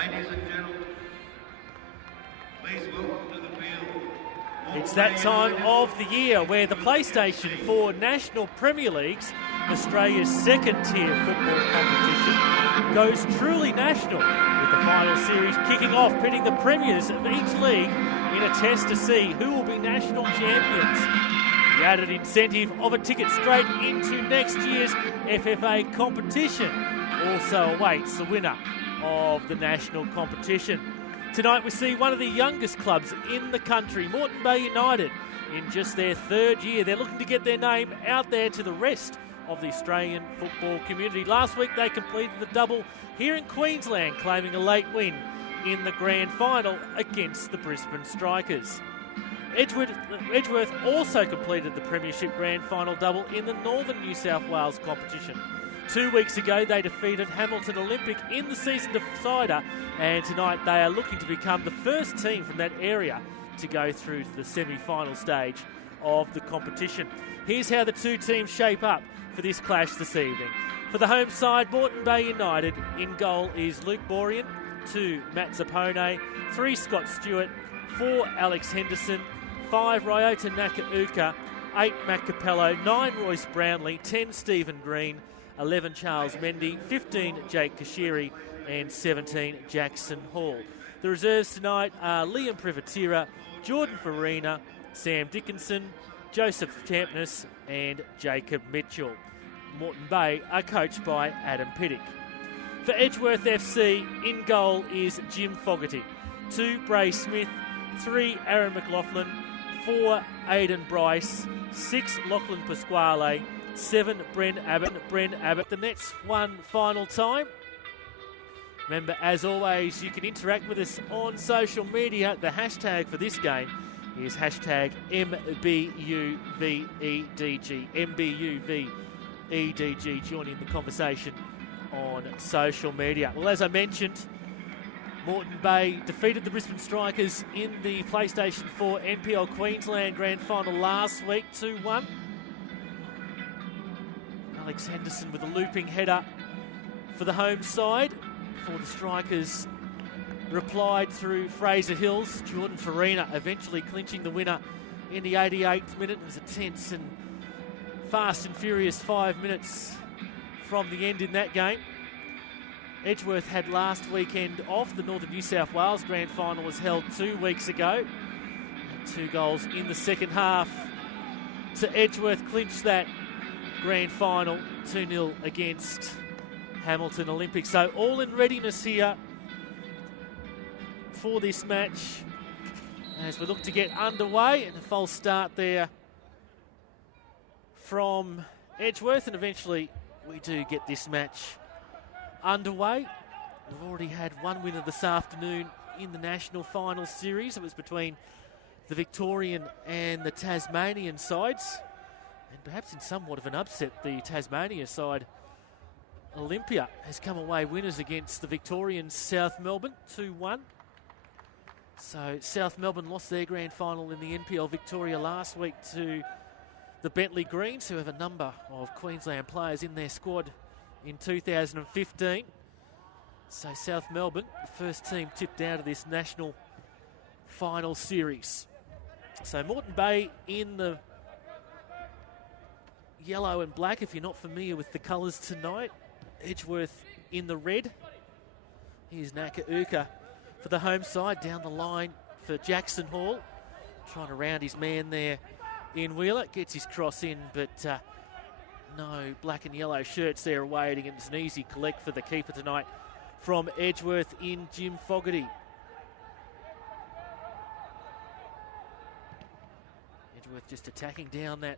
Ladies and gentlemen, please welcome to the field. It's that time of the year where the PlayStation 4 National Premier Leagues, Australia's second-tier football competition, goes truly national, with the final series kicking off, pitting the premiers of each league in a test to see who will be national champions. The added incentive of a ticket straight into next year's FFA competition also awaits the winner of the national competition. Tonight we see one of the youngest clubs in the country, Moreton Bay United, in just their third year. They're looking to get their name out there to the rest of the Australian football community. Last week they completed the double here in Queensland, claiming a late win in the grand final against the Brisbane Strikers. Edgeworth also completed the Premiership Grand Final double in the Northern New South Wales competition. 2 weeks ago, they defeated Hamilton Olympic in the season decider, and tonight they are looking to become the first team from that area to go through to the semi-final stage of the competition. Here's how the two teams shape up for this clash this evening. For the home side, Moreton Bay United, in goal is Luke Borean, 2 Matt Zappone, 3 Scott Stewart, 4 Alex Henderson, 5 Ryota Nakauka, 8 Matt Capello, 9 Royce Brownlee, 10 Stephen Green, 11 Charles Mendy, 15 Jake Kashiri, and 17 Jackson Hall. The reserves tonight are Liam Privatira, Jordan Farina, Sam Dickinson, Joseph Champness, and Jacob Mitchell. Moreton Bay are coached by Adam Piddick. For Edgeworth FC, in goal is Jim Fogarty, 2 Bray Smith, 3 Aaron McLaughlin, 4 Aidan Bryce, 6 Lachlan Pasquale, 7 Bren Abbott. The Nets one final time. Remember, as always, you can interact with us on social media. The hashtag for this game is hashtag MBUVEDG. MBUVEDG, joining the conversation on social media. Well, as I mentioned, Moreton Bay defeated the Brisbane Strikers in the PlayStation 4 NPL Queensland Grand Final last week, 2-1. Alex Henderson with a looping header for the home side. For the Strikers, replied through Fraser Hills. Jordan Farina eventually clinching the winner in the 88th minute. It was a tense and fast and furious 5 minutes from the end in that game. Edgeworth had last weekend off. The Northern New South Wales Grand Final was held 2 weeks ago. And 2 goals in the second half to Edgeworth clinch that Grand Final, 2-0 against Hamilton Olympic. So all in readiness here for this match as we look to get underway, and a false start there from Edgeworth, and eventually we do get this match underway. We've already had one winner this afternoon in the National Final Series. It was between the Victorian and the Tasmanian sides, and perhaps in somewhat of an upset, the Tasmania side, Olympia, has come away winners against the Victorian South Melbourne, 2-1. So South Melbourne lost their grand final in the NPL Victoria last week to the Bentley Greens, who have a number of Queensland players in their squad in 2015. So South Melbourne, the first team tipped out of this national final series. So Moreton Bay in the yellow and black, if you're not familiar with the colours tonight. Edgeworth in the red. Here's Nakauka for the home side, down the line for Jackson Hall. Trying to round his man there in Wheeler. Gets his cross in, but no black and yellow shirts there awaiting. It's an easy collect for the keeper tonight from Edgeworth in Jim Fogarty. Edgeworth just attacking down that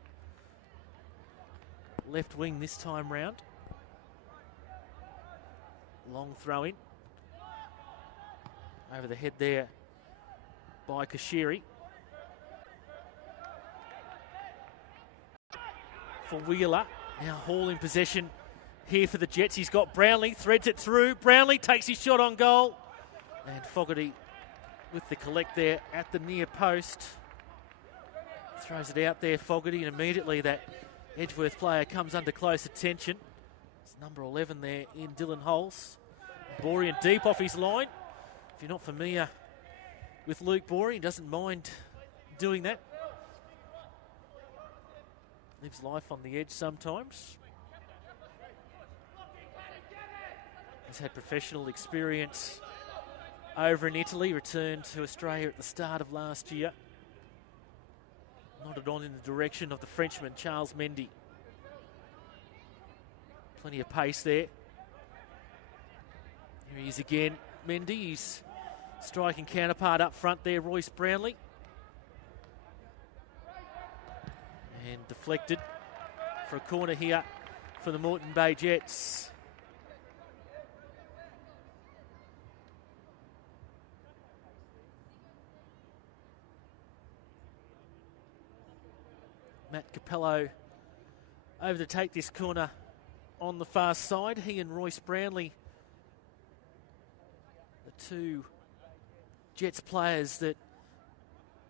left wing this time round. Long throw in. Over the head there by Kashiri. For Wheeler. Now Hall in possession here for the Jets. He's got Brownlee, threads it through. Brownlee takes his shot on goal. And Fogarty with the collect there at the near post. Throws it out there, Fogarty, and immediately that Edgeworth player comes under close attention. It's number 11 there in Dylan Holes. Borean deep off his line. If you're not familiar with Luke Borey, he doesn't mind doing that. Lives life on the edge sometimes. He's had professional experience over in Italy, returned to Australia at the start of last year. Nodded on in the direction of the Frenchman, Charles Mendy. Plenty of pace there. Here he is again, Mendy. His striking counterpart up front there, Royce Brownlee. And deflected for a corner here for the Moreton Bay Jets. Matt Capello over to take this corner on the far side. He and Royce Brownlee, the two Jets players that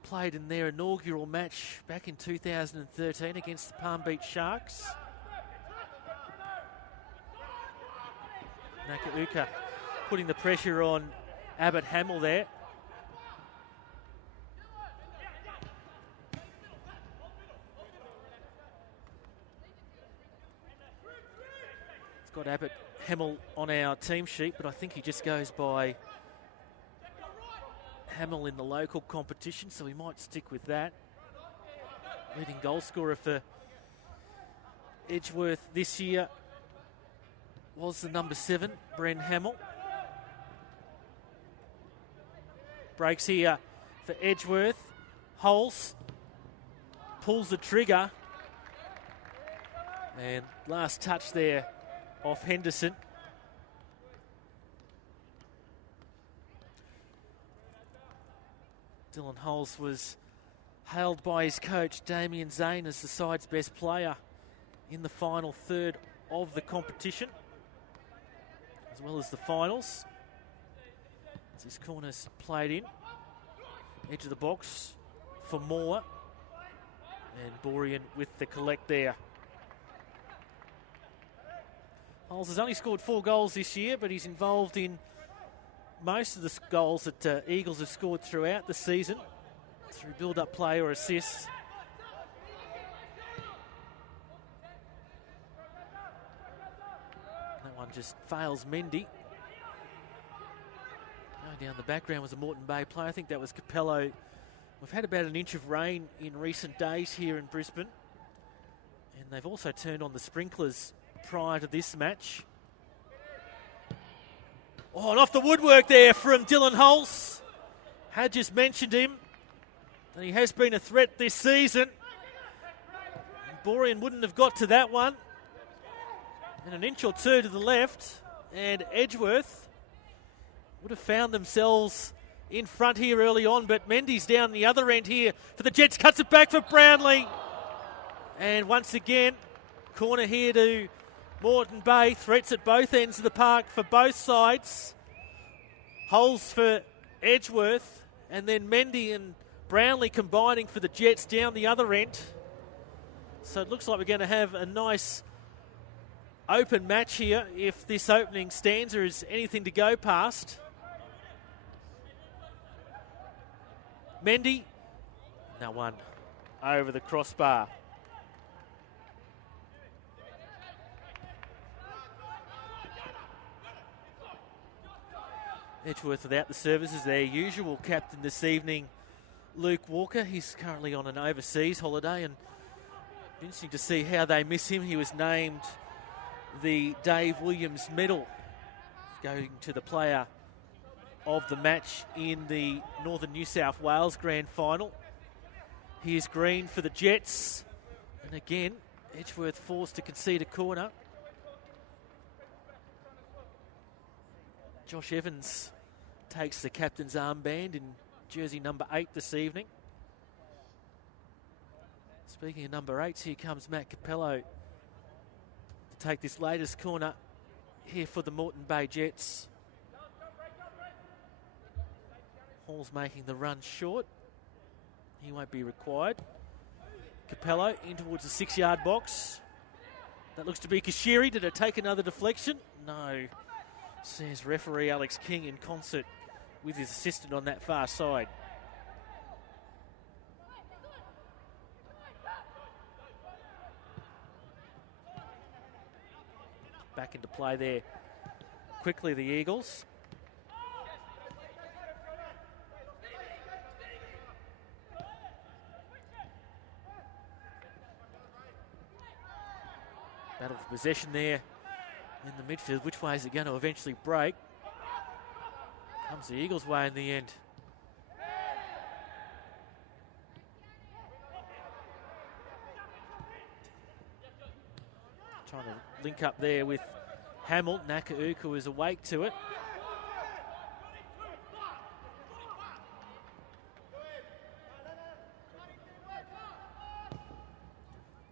played in their inaugural match back in 2013 against the Palm Beach Sharks. Nakauka putting the pressure on Abbott Hamill there. Got Abbott Hamill on our team sheet, but I think he just goes by Hamill in the local competition, so we might stick with that. Leading goal scorer for Edgeworth this year was the number 7, Bren Hamill. Breaks here for Edgeworth. Holes pulls the trigger, and last touch there off Henderson. Dylan Holes was hailed by his coach Damien Zane as the side's best player in the final third of the competition, as well as the finals. As his corner's played in, edge of the box for Moore, and Borean with the collect there. Holes has only scored 4 goals this year, but he's involved in most of the goals that Eagles have scored throughout the season through build-up play or assists. That one just fails Mendy. Going down the background was a Moreton Bay player. I think that was Capello. We've had about an inch of rain in recent days here in Brisbane, and they've also turned on the sprinklers prior to this match. Oh, and off the woodwork there from Dylan Holes. Had just mentioned him, and he has been a threat this season. And Borean wouldn't have got to that one. And an inch or two to the left, and Edgeworth would have found themselves in front here early on, but Mendy's down the other end here for the Jets. Cuts it back for Brownlee. And once again, corner here to Moreton Bay. Threats at both ends of the park for both sides. Holes for Edgeworth, and then Mendy and Brownlee combining for the Jets down the other end. So it looks like we're going to have a nice open match here if this opening stanza is anything to go past. Mendy, that one over the crossbar. Edgeworth without the services, their usual captain this evening, Luke Walker. He's currently on an overseas holiday, and interesting to see how they miss him. He was named the Dave Williams Medal, going to the player of the match in the Northern New South Wales Grand Final. Here's Green for the Jets, and again, Edgeworth forced to concede a corner. Josh Evans takes the captain's armband in jersey number 8 this evening. Speaking of number 8s, here comes Matt Capello to take this latest corner here for the Moreton Bay Jets. Hall's making the run short. He won't be required. Capello in towards the 6-yard box. That looks to be Kashiri. Did it take another deflection? No. Says referee Alex King in concert with his assistant on that far side. Back into play there quickly, the Eagles. Battle for possession there in the midfield. Which way is it going to eventually break? Comes the Eagles' way in the end. Trying to link up there with Hamill. Nakauka is awake to it.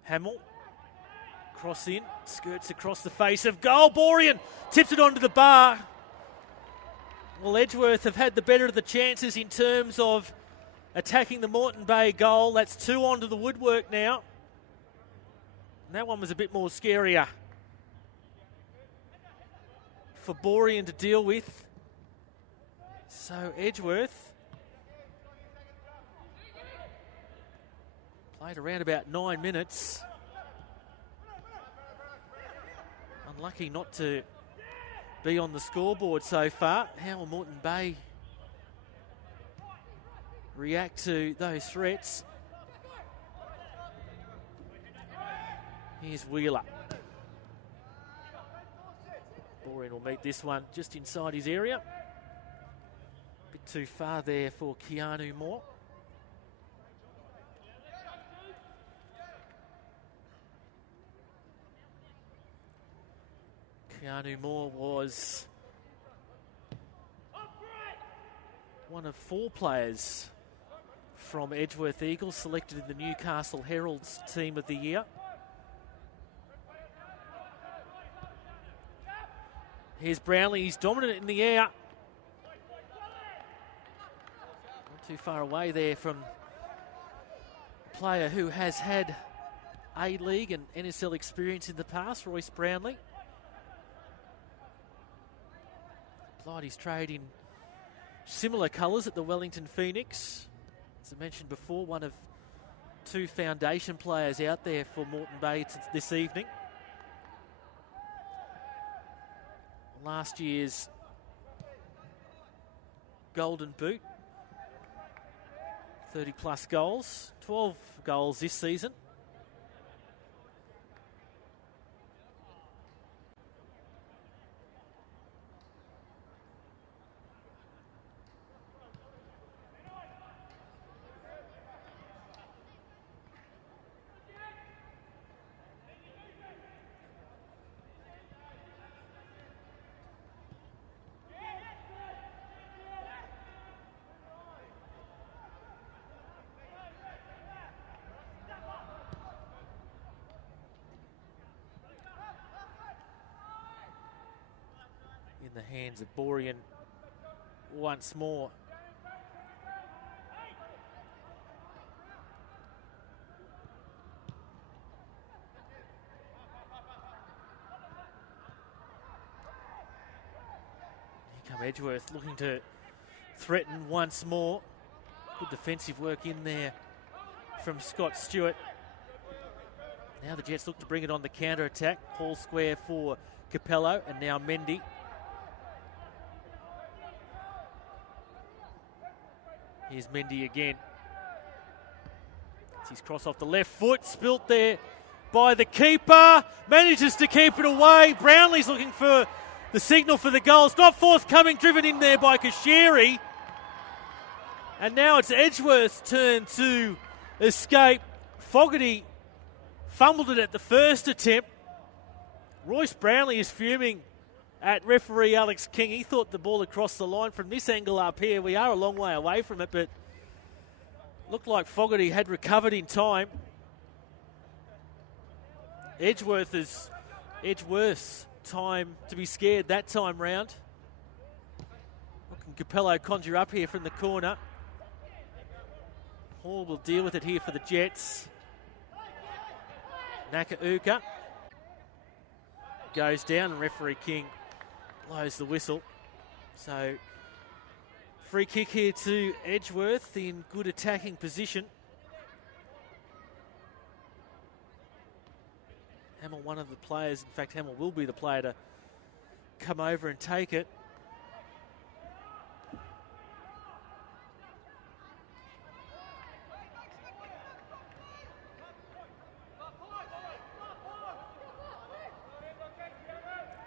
Hamill, cross in, skirts across the face of goal. Borean tips it onto the bar. Well, Edgeworth have had the better of the chances in terms of attacking the Moreton Bay goal. That's 2 onto the woodwork now. And that one was a bit more scarier for Borean to deal with. So Edgeworth played around about 9 minutes. Unlucky not to be on the scoreboard so far. How will Moreton Bay react to those threats? Here's Wheeler. Borean will meet this one just inside his area. Bit too far there for Keanu Moore. Keanu Moore was one of 4 players from Edgeworth Eagles selected in the Newcastle Herald's Team of the Year. Here's Brownlee, he's dominant in the air. Not too far away there from a player who has had A-League and NSL experience in the past, Royce Brownlee. Applied his trade in similar colours at the Wellington Phoenix. As I mentioned before, one of 2 foundation players out there for Moreton Bay this evening. Last year's Golden Boot, 30 plus goals, 12 goals this season. In the hands of Borean once more. Here come Edgeworth looking to threaten once more. Good defensive work in there from Scott Stewart. Now the Jets look to bring it on the counter-attack. Paul square for Capello and now Mendy. Here's Mendy again. It's his cross off the left foot, spilt there by the keeper. Manages to keep it away. Brownlee's looking for the signal for the goal. It's not forthcoming, driven in there by Kashiri. And now it's Edgeworth's turn to escape. Fogarty fumbled it at the first attempt. Royce Brownlee is fuming at referee Alex King. He thought the ball across the line. From this angle up here, we are a long way away from it, but looked like Fogarty had recovered in time. Edgeworth's time to be scared that time round. What can Capello conjure up here from the corner? Hall will deal with it here for the Jets. Nakauka goes down and referee King blows the whistle. So Free kick here to Edgeworth in good attacking position. Hamill, one of the players, in fact, Hamill will be the player to come over and take it.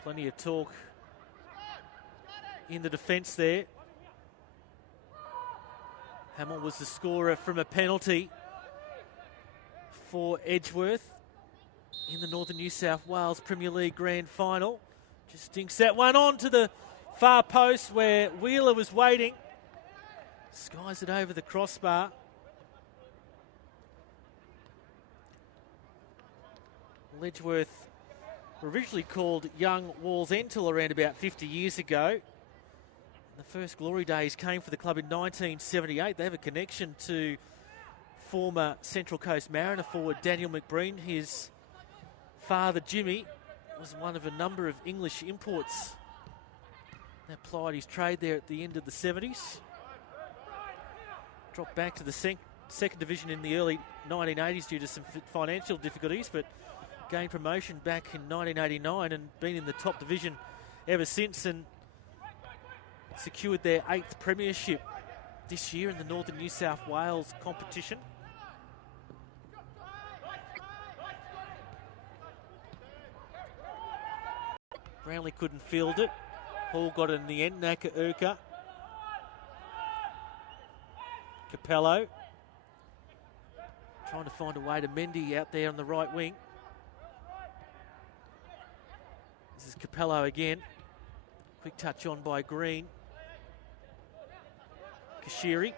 Plenty of talk in the defence there. Hamill was the scorer from a penalty for Edgeworth in the Northern New South Wales Premier League Grand Final. Just dinks that one on to the far post where Wheeler was waiting. Skies it over the crossbar. Edgeworth were originally called Young Wallsend till around about 50 years ago. The first glory days came for the club in 1978. They have a connection to former Central Coast Mariner forward Daniel McBreen. His father, Jimmy, was one of a number of English imports that plied his trade there at the end of the 70s. Dropped back to the second division in the early 1980s due to some financial difficulties, but gained promotion back in 1989 and been in the top division ever since, and secured their 8th premiership this year in the Northern New South Wales competition. Brownlee couldn't field it. Hall got it in the end. Naka Urka. Capello trying to find a way to Mendy out there on the right wing. This is Capello again. Quick touch on by Green. Kashiri.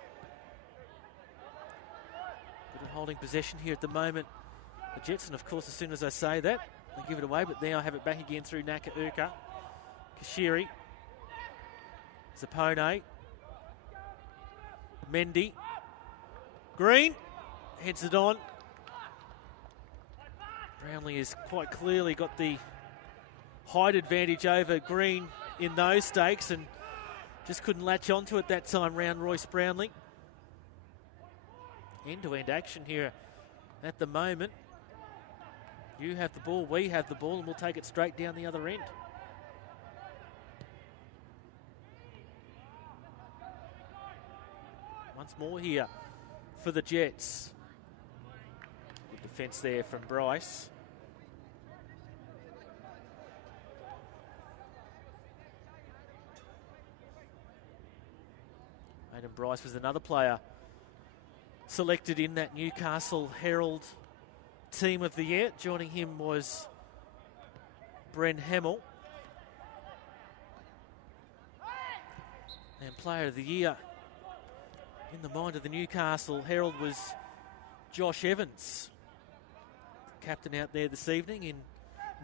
Good at holding possession here at the moment. The Jets, and of course, as soon as I say that, they give it away, but now I have it back again through Naka Urka. Kashiri. Zappone. Mendy. Green. Heads it on. Brownlee has quite clearly got the height advantage over Green in those stakes and just couldn't latch onto it that time round, Royce Brownlee. End-to-end action here at the moment. You have the ball, we have the ball, and we'll take it straight down the other end. Once more here for the Jets. Good defence there from Bryce. Aidan Bryce was another player selected in that Newcastle Herald Team of the Year. Joining him was Bren Hamill. And Player of the Year in the mind of the Newcastle Herald was Josh Evans. Captain out there this evening in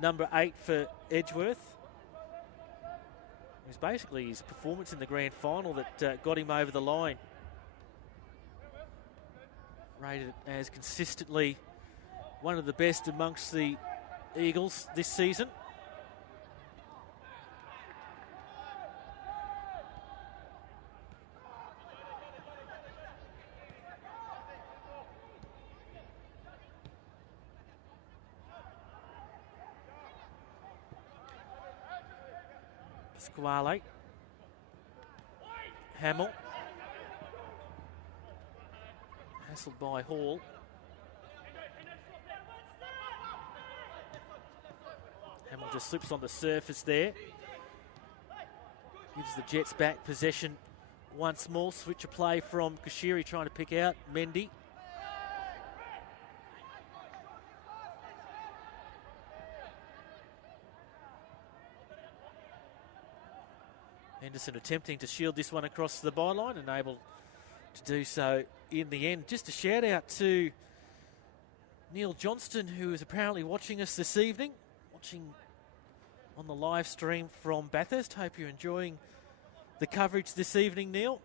number 8 for Edgeworth. It was basically his performance in the grand final that got him over the line. Rated as consistently one of the best amongst the Eagles this season. Pasquale. Hamill. Hassled by Hall. Hamill just slips on the surface there. Gives the Jets back possession once more. Switch of play from Kashiri trying to pick out Mendy. Henderson attempting to shield this one across the byline and able to do so in the end. Just a shout out to Neil Johnston, who is apparently watching us this evening, watching on the live stream from Bathurst. Hope you're enjoying the coverage this evening, Neil.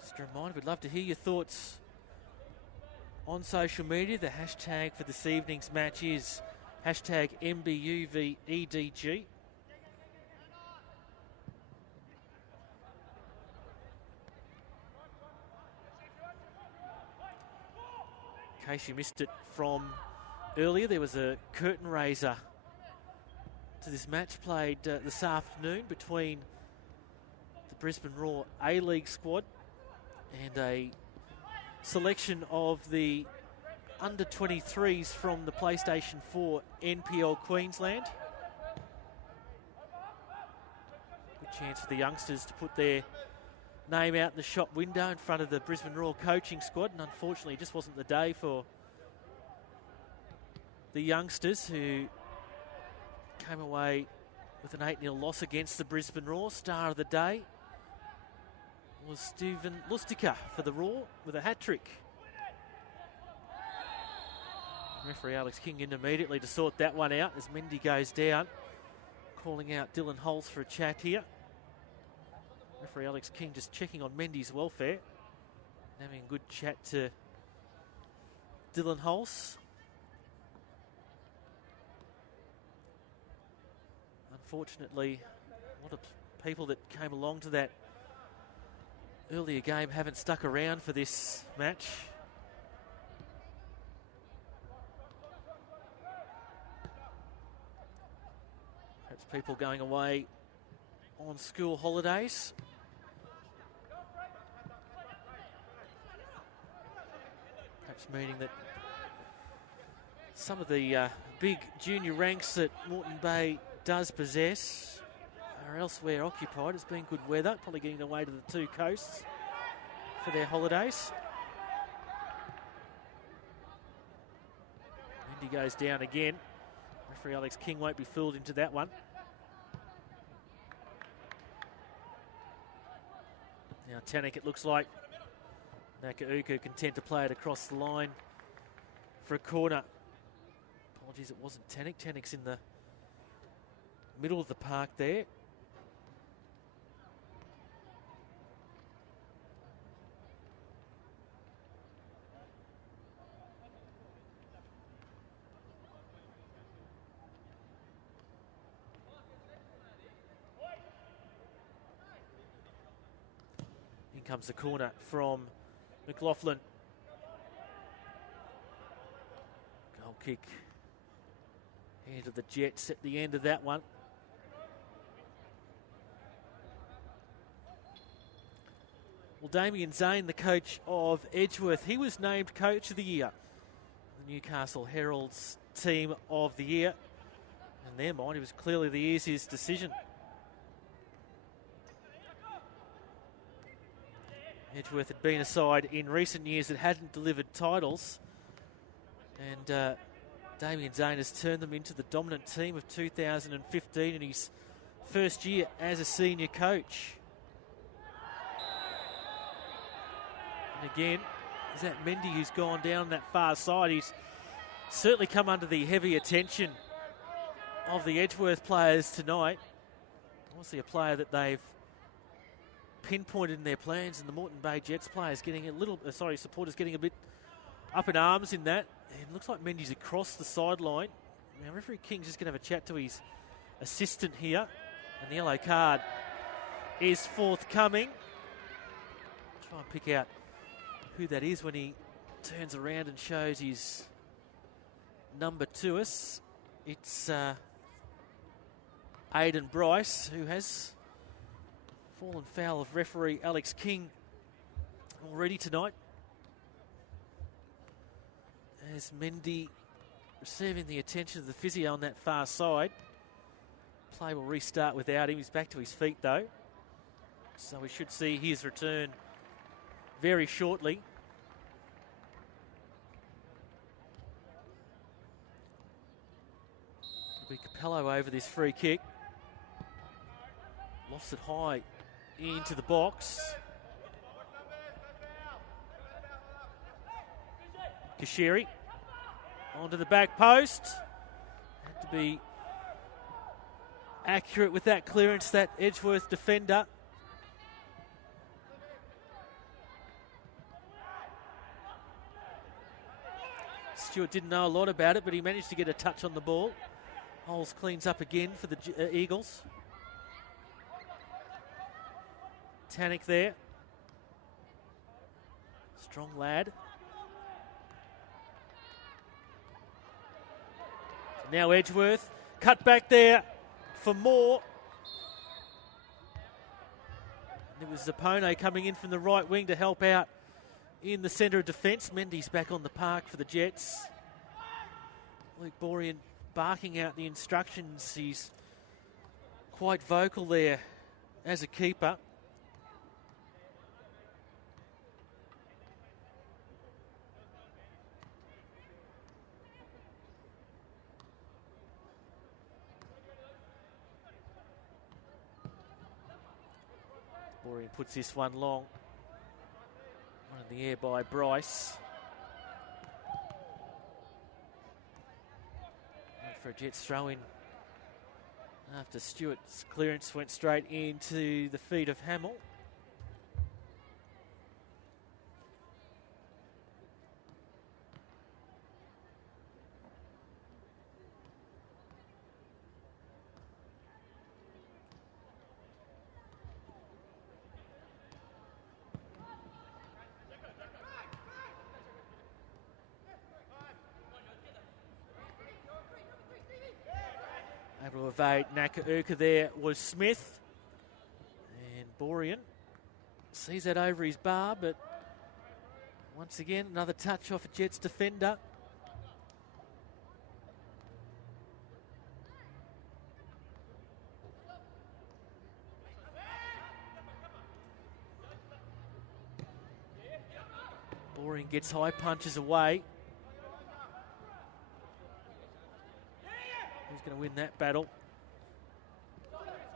Just a reminder, we'd love to hear your thoughts on social media. The hashtag for this evening's match is Hashtag MBUVEDG. In case you missed it from earlier, there was a curtain raiser to this match played this afternoon between the Brisbane Roar A-League squad and a selection of the under-23s from the PlayStation 4 NPL Queensland. Good chance for the youngsters to put their name out in the shop window in front of the Brisbane Roar coaching squad, and unfortunately it just wasn't the day for the youngsters, who came away with an 8-0 loss against the Brisbane Roar. Star of the day was Stephen Lustica for the Roar with a hat-trick. Referee Alex King in immediately to sort that one out as Mendy goes down, calling out Dylan Holtz for a chat here. Referee Alex King just checking on Mendy's welfare, having a good chat to Dylan Holtz. Unfortunately, a lot of people that came along to that earlier game haven't stuck around for this match. Perhaps people going away on school holidays. Perhaps meaning that some of the big junior ranks that Moreton Bay does possess are elsewhere occupied. It's been good weather, probably getting away to the two coasts for their holidays. Mendy goes down again. Referee Alex King won't be fooled into that one. Now Tanik, it looks like. Nakauka content to play it across the line for a corner. Apologies, it wasn't Tanik. Tanik's in the middle of the park there. In comes the corner from McLaughlin. Goal kick into the Jets at the end of that one. Well, Damien Zane, the coach of Edgeworth, he was named Coach of the Year. The Newcastle Herald's Team of the Year. In their mind, it was clearly the easiest decision. Edgeworth had been a side in recent years that hadn't delivered titles. And Damien Zane has turned them into the dominant team of 2015 in his first year as a senior coach. And again, is that Mendy who's gone down that far side? He's certainly come under the heavy attention of the Edgeworth players tonight. Obviously a player that they've pinpointed in their plans, and the Moreton Bay Jets players getting a little, supporters getting a bit up in arms in that. And it looks like Mendy's across the sideline. Now referee King's just going to have a chat to his assistant here, and the yellow card is forthcoming. Try and pick out who that is when he turns around and shows his number to us. It's Aidan Bryce, who has fallen foul of referee Alex King already tonight. As Mendy receiving the attention of the physio on that far side. Play will restart without him. He's back to his feet though. So we should see his return very shortly. It'll be Capello over this free kick. Lost it high into the box. Kashiri onto the back post. Had to be accurate with that clearance, that Edgeworth defender. Stewart didn't know a lot about it, but he managed to get a touch on the ball. Holes cleans up again for the Eagles. Tannick there. Strong lad. Now Edgeworth. Cut back there for Moore. It was Zapone coming in from the right wing to help out in the centre of defence. Mendy's back on the park for the Jets. Luke Borean barking out the instructions. He's quite vocal there as a keeper. Borean puts this one long. One in the air by Bryce. And for a Jets throw in after Stewart's clearance went straight into the feet of Hamill. Able to evade Naka there was Smith. And Borean sees that over his bar, but once again, another touch off a Jets defender. Borean gets high, punches away. Who's going to win that battle?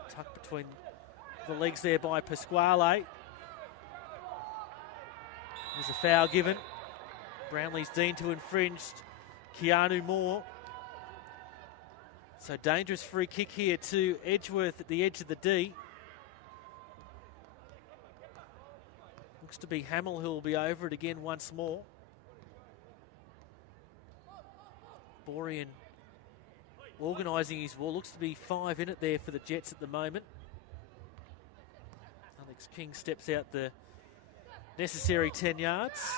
Tucked between the legs there by Pasquale. There's a foul given. Brownlee's deemed to infringed Keanu Moore. So dangerous free kick here to Edgeworth at the edge of the D. Looks to be Hamill who will be over it again once more. Borean organising his wall. Looks to be 5 in it there for the Jets at the moment. Alex King steps out the necessary 10 yards.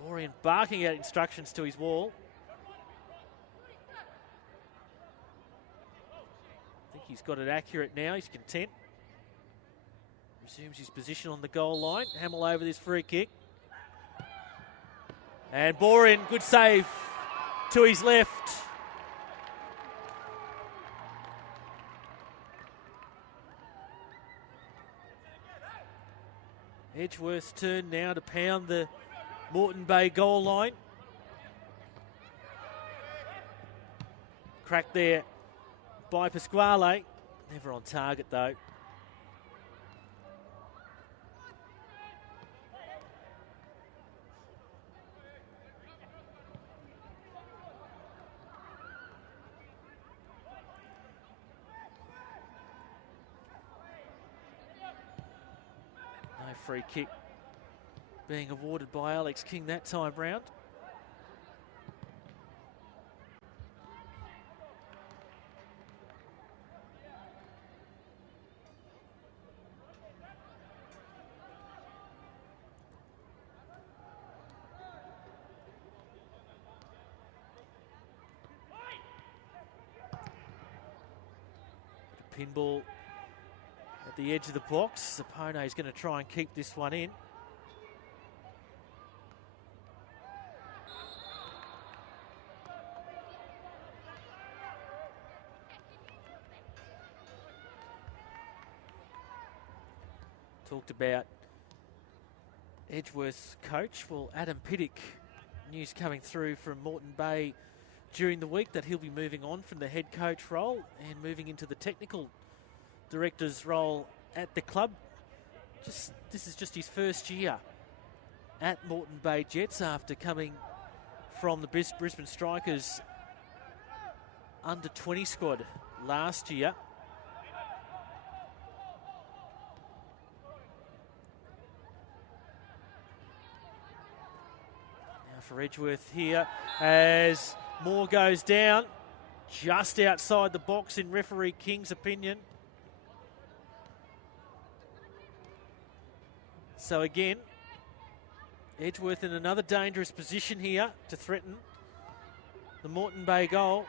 Borean barking out instructions to his wall. I think he's got it accurate now. He's content. Resumes his position on the goal line. Hamill over this free kick. And Borean, good save to his left. Edgeworth's turn now to pound the Moreton Bay goal line. Crack there by Pasquale. Never on target though. Free kick being awarded by Alex King that time round. Pinball at the edge of the box. Zapone is going to try and keep this one in. Talked about Edgeworth's coach. Well, Adam Piddick, news coming through from Moreton Bay during the week that he'll be moving on from the head coach role and moving into the technical director's role at the club. This is just his first year at Moreton Bay Jets after coming from the Brisbane Strikers under 20 squad last year. Now For Edgeworth here as Moore goes down just outside the box in referee King's opinion. So again, Edgeworth in another dangerous position here to threaten the Moreton Bay goal.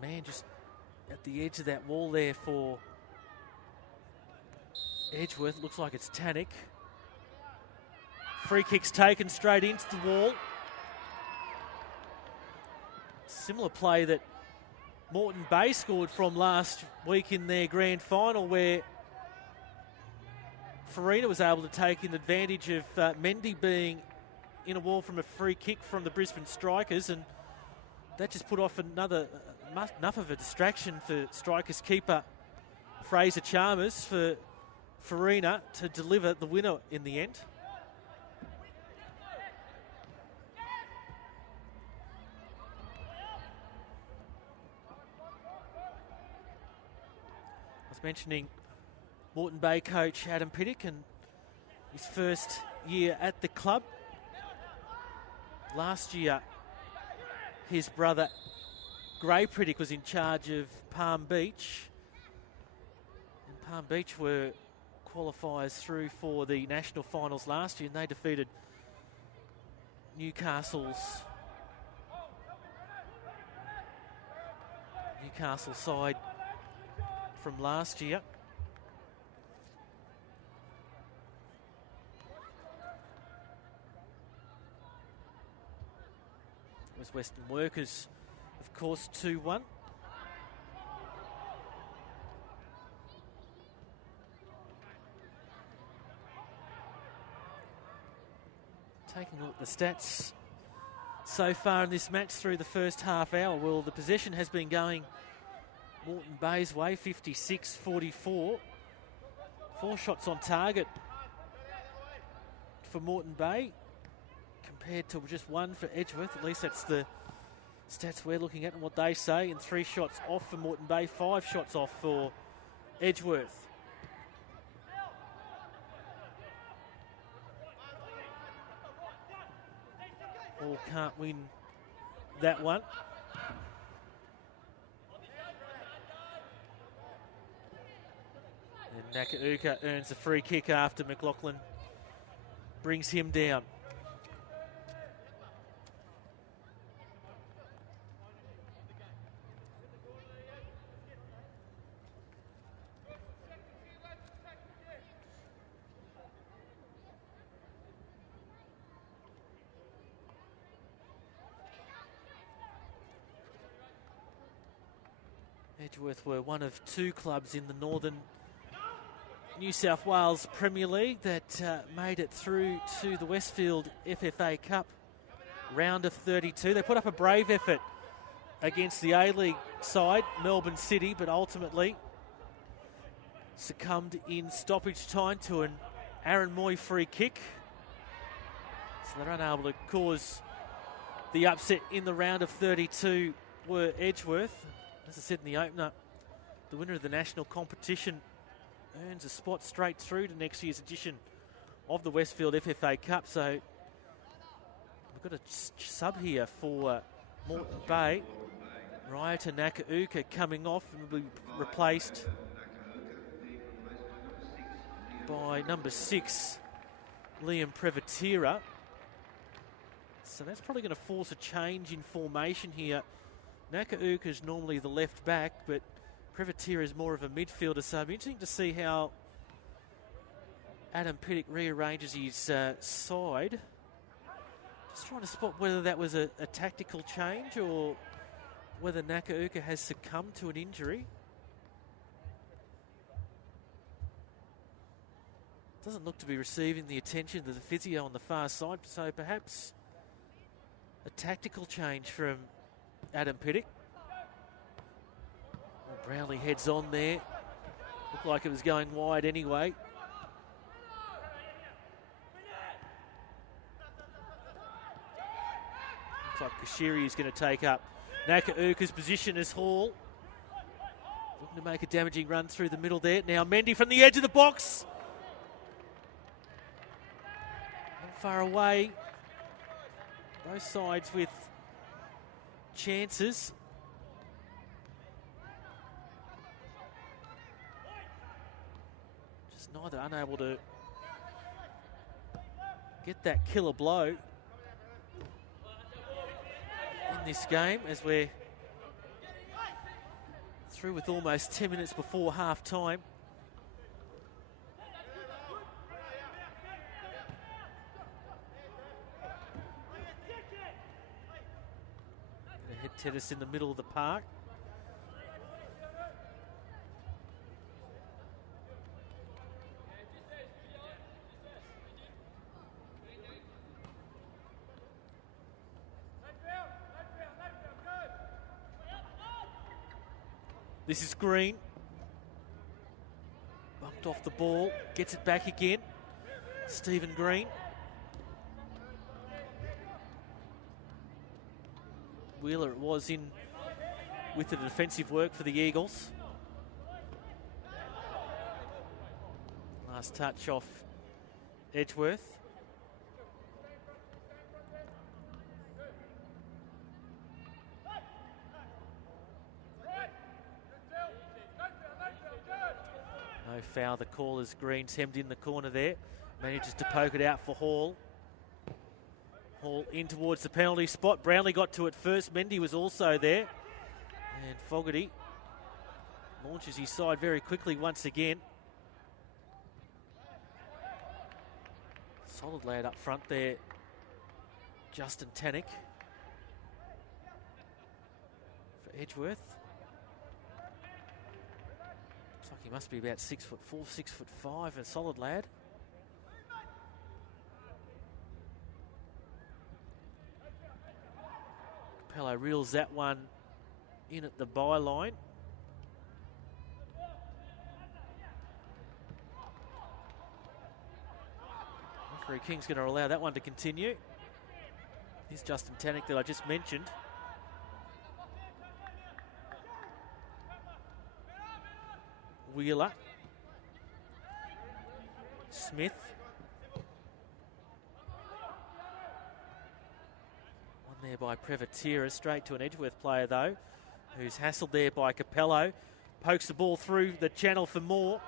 Man, just at the edge of that wall there for Edgeworth. Looks like it's Tannick. Free kick's taken straight into the wall. Similar play that Moreton Bay scored from last week in their grand final, where Farina was able to take an advantage of Mendy being in a wall from a free kick from the Brisbane Strikers, and that just put off enough of a distraction for Strikers keeper Fraser Chalmers for Farina to deliver the winner in the end. I was mentioning Moreton Bay coach Adam Pittock and his first year at the club. Last year, his brother Gray Pittock was in charge of Palm Beach. And Palm Beach were qualifiers through for the national finals last year, and they defeated Newcastle side from last year. It was Western Workers, of course, 2-1. Taking a look at the stats so far in this match through the first half hour. Well, the possession has been going Moreton Bay's way, 56-44. 4 shots on target for Moreton Bay compared to just 1 for Edgeworth. At least that's the stats we're looking at and what they say. And 3 shots off for Moreton Bay, 5 shots off for Edgeworth. All can't win that one. And Nakauka earns a free kick after McLaughlin brings him down. Edgeworth were one of 2 clubs in the Northern New South Wales Premier League that made it through to the Westfield FFA Cup round of 32. They put up a brave effort against the A-League side, Melbourne City, but ultimately succumbed in stoppage time to an Aaron Moy free kick. So they're unable to cause the upset in the round of 32 were Edgeworth. As I said in the opener, the winner of the national competition earns a spot straight through to next year's edition of the Westfield FFA Cup. So we've got a sub here for Moreton Bay. Ryota Nakauka coming off and will be replaced by number 6, Liam Prevatira. So that's probably going to force a change in formation here. Nakauka is normally the left back, but Prevatira is more of a midfielder, so it'll be interesting to see how Adam Pittock rearranges his side. Just trying to spot whether that was a tactical change or whether Nakauka has succumbed to an injury. Doesn't look to be receiving the attention of the physio on the far side, so perhaps a tactical change from Adam Pittock. Well, Brownlee heads on there. Looked like it was going wide anyway. Looks like Kashiri is going to take up Nakauka's position as Hall. Looking to make a damaging run through the middle there. Now Mendy from the edge of the box. Not far away. Both sides with chances. Just neither unable to get that killer blow in this game as we're through with almost 10 minutes before half time. Gonna hit tennis in the middle of the park. This is Green. Bumped off the ball, gets it back again. Stephen Green. Wheeler it was in with the defensive work for the Eagles. Last touch off Edgeworth. No foul, the call as Green's hemmed in the corner there. Manages to poke it out for Hall. Hall in towards the penalty spot. Brownlee got to it first. Mendy was also there. And Fogarty launches his side very quickly once again. Solid lad up front there, Justin Tannick for Edgeworth. Looks like he must be about 6'4", 6'5", a solid lad. Capello reels that one in at the byline. Referee King's going to allow that one to continue. Here's Justin Tannick that I just mentioned. Wheeler. Smith. One there by Prevatira, straight to an Edgeworth player though, who's hassled there by Capello. Pokes the ball through the channel for Moore.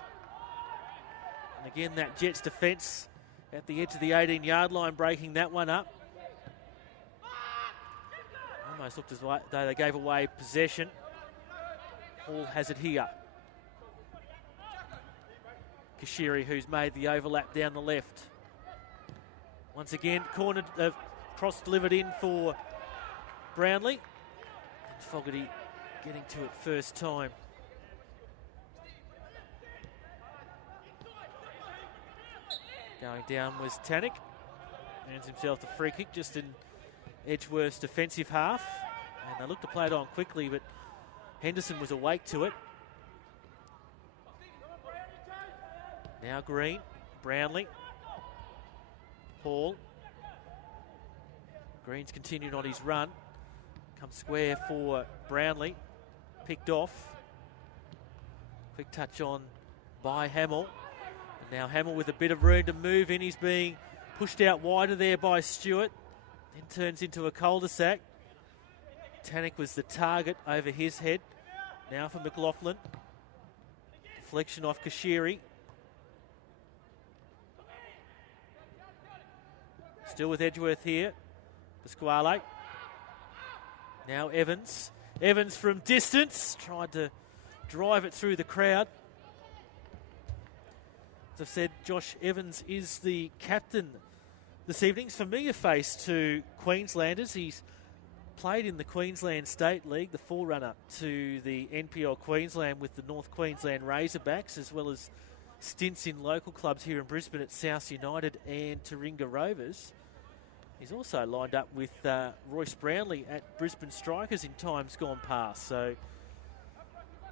And again, that Jets defence at the edge of the 18-yard line, breaking that one up. Almost looked as though they gave away possession. Hall has it here. Kashiri, who's made the overlap down the left. Once again, cornered, cross delivered in for Brownlee. And Fogarty getting to it first time. Going down was Tannick. Earns himself the free kick just in Edgeworth's defensive half. And they looked to play it on quickly, but Henderson was awake to it. Now Green, Brownlee, Hall. Green's continued on his run. Comes square for Brownlee. Picked off. Quick touch on by Hamill. And now Hamill with a bit of room to move in. He's being pushed out wider there by Stewart. Then turns into a cul-de-sac. Tannick was the target over his head. Now for McLaughlin. Deflection off Kashiri. Still with Edgeworth here. Pasquale. Now Evans. Evans from distance. Tried to drive it through the crowd. As I've said, Josh Evans is the captain this evening. Familiar face to Queenslanders. He's played in the Queensland State League, the forerunner to the NPL Queensland with the North Queensland Razorbacks, as well as stints in local clubs here in Brisbane at South United and Taringa Rovers. He's also lined up with Royce Brownlee at Brisbane Strikers in times gone past. So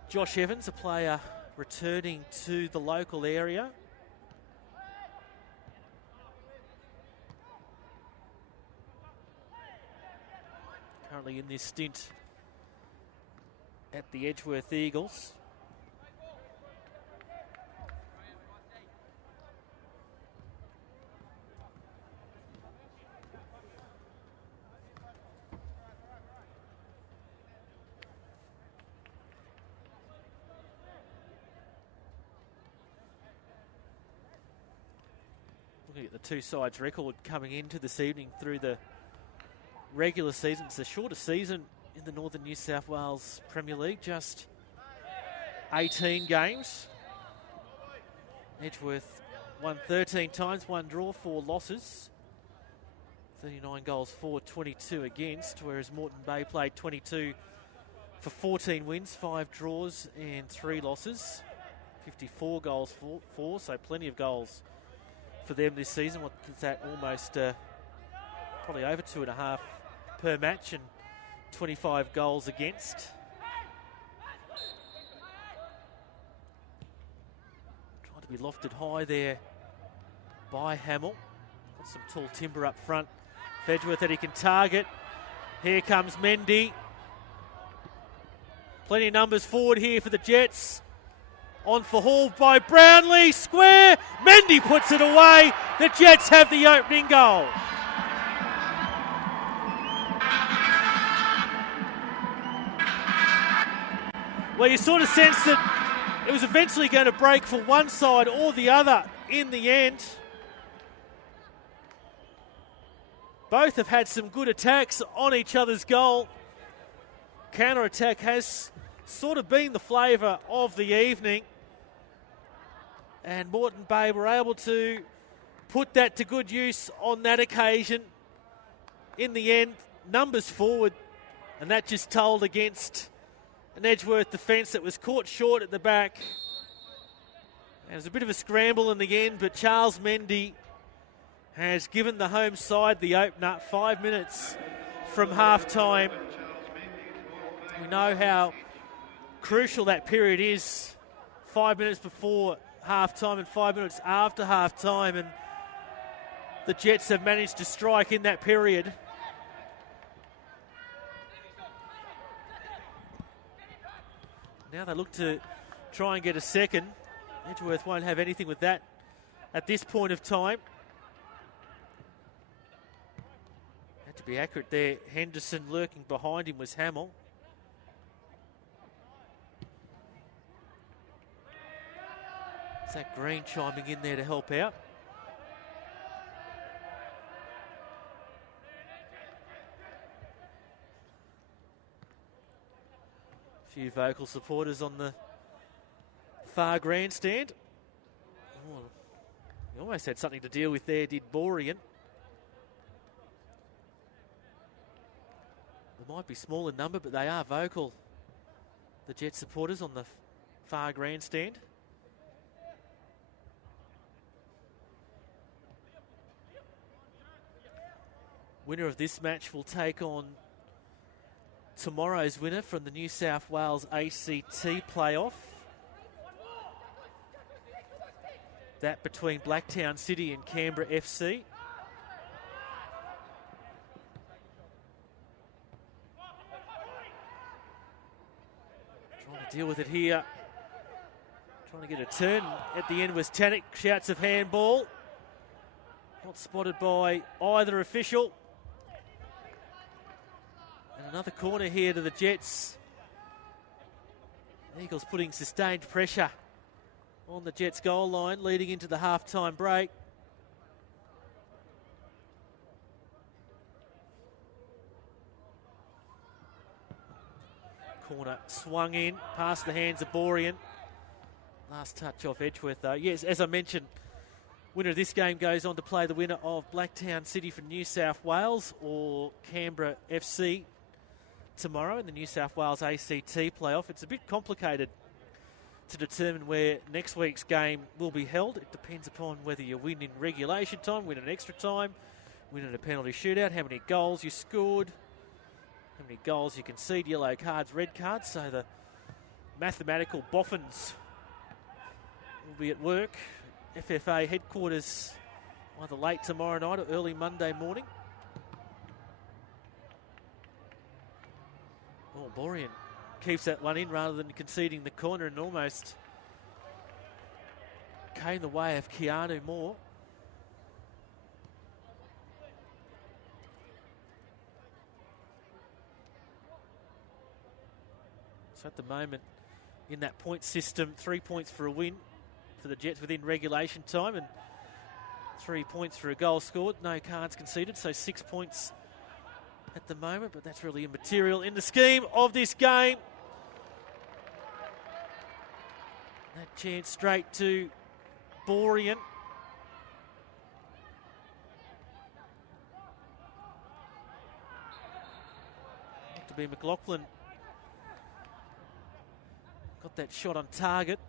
Josh Evans, a player returning to the local area. currently in this stint at the Edgeworth Eagles. Looking at the two sides' record coming into this evening through the regular season. It's the shortest season in the Northern New South Wales Premier League, just 18 games. Edgeworth won 13 times, 1 draw, 4 losses. 39 goals for, 22 against, whereas Moreton Bay played 22 for 14 wins, 5 draws and 3 losses. 54 goals for, so plenty of goals for them this season. What is that? Almost probably over 2.5 per match and 25 goals against. Trying to be lofted high there by Hamill. Got some tall timber up front. Edgeworth that he can target. Here comes Mendy. Plenty of numbers forward here for the Jets. On for Hall by Brownlee, square, Mendy puts it away. The Jets have the opening goal. Well, you sort of sense that it was eventually going to break for one side or the other in the end. Both have had some good attacks on each other's goal. Counter-attack has sort of been the flavour of the evening. And Moreton Bay were able to put that to good use on that occasion. In the end, numbers forward, and that just told against an Edgeworth defence that was caught short at the back. It was a bit of a scramble in the end, but Charles Mendy has given the home side the opener. 5 minutes from half-time. We know how crucial that period is. 5 minutes before half-time and 5 minutes after half-time, and the Jets have managed to strike in that period. Now they look to try and get a second. Edgeworth won't have anything with that at this point of time. Had to be accurate there. Henderson lurking behind him was Hamill. Zach Green chiming in there to help out. A few vocal supporters on the far grandstand. Oh, he almost had something to deal with there, did Borean. They might be small in number, but they are vocal, the Jet supporters on the far grandstand. Winner of this match will take on tomorrow's winner from the New South Wales ACT playoff. That between Blacktown City and Canberra FC. Trying to deal with it here. Trying to get a turn. At the end was Tannick. Shouts of handball. Not spotted by either official. And another corner here to the Jets. Eagles putting sustained pressure on the Jets goal line leading into the half-time break. Corner swung in, past the hands of Borean. Last touch off Edgeworth though. Yes, as I mentioned, winner of this game goes on to play the winner of Blacktown City from New South Wales or Canberra FC tomorrow in the New South Wales ACT playoff. It's a bit complicated to determine where next week's game will be held. It depends upon whether you win in regulation time, win in extra time, win in a penalty shootout, how many goals you scored, how many goals you concede, yellow cards, red cards. So the mathematical boffins will be at work. FFA headquarters either late tomorrow night or early Monday morning. Oh, Borean keeps that one in rather than conceding the corner and almost came the way of Keanu Moore. So at the moment, in that point system, 3 points for a win for the Jets within regulation time and 3 points for a goal scored. No cards conceded, so 6 points at the moment, but that's really immaterial in the scheme of this game. That chance straight to Borean. To be McLaughlin. Got that shot on target.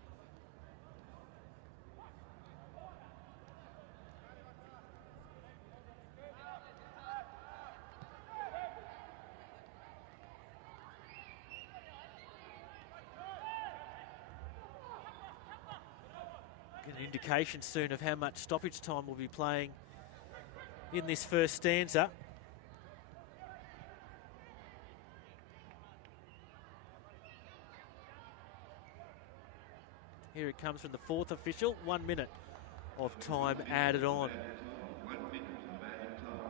Get an indication soon of how much stoppage time we'll be playing in this first stanza. Here it comes from the fourth official. 1 minute of time added on. 1 minute of added time.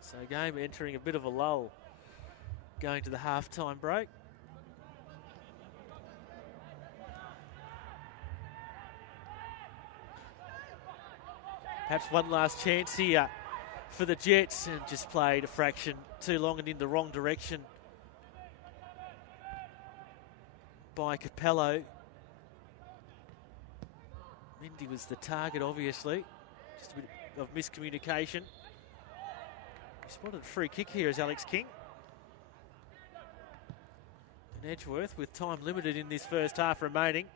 So game entering a bit of a lull going to the half-time break. Perhaps one last chance here for the Jets, and just played a fraction too long and in the wrong direction by Capello. Mendy was the target, obviously. Just a bit of miscommunication. He spotted a free kick here as Alex King. And Edgeworth, with time limited in this first half remaining,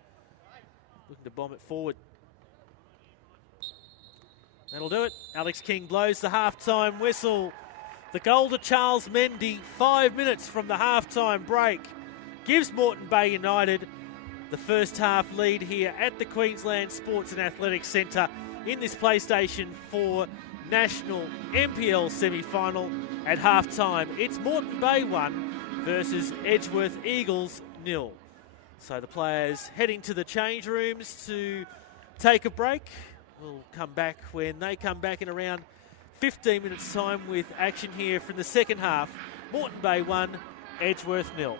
looking to bomb it forward. That'll do it. Alex King blows the half-time whistle. The goal to Charles Mendy, 5 minutes from the half-time break, gives Moreton Bay United the first half lead here at the Queensland Sports and Athletics Centre in this PlayStation 4 National NPL semi-final. At half-time, it's Moreton Bay 1 versus Edgeworth Eagles 0. So the players heading to the change rooms to take a break. We'll come back when they come back in around 15 minutes' time with action here from the second half. Moreton Bay 1, Edgeworth 0.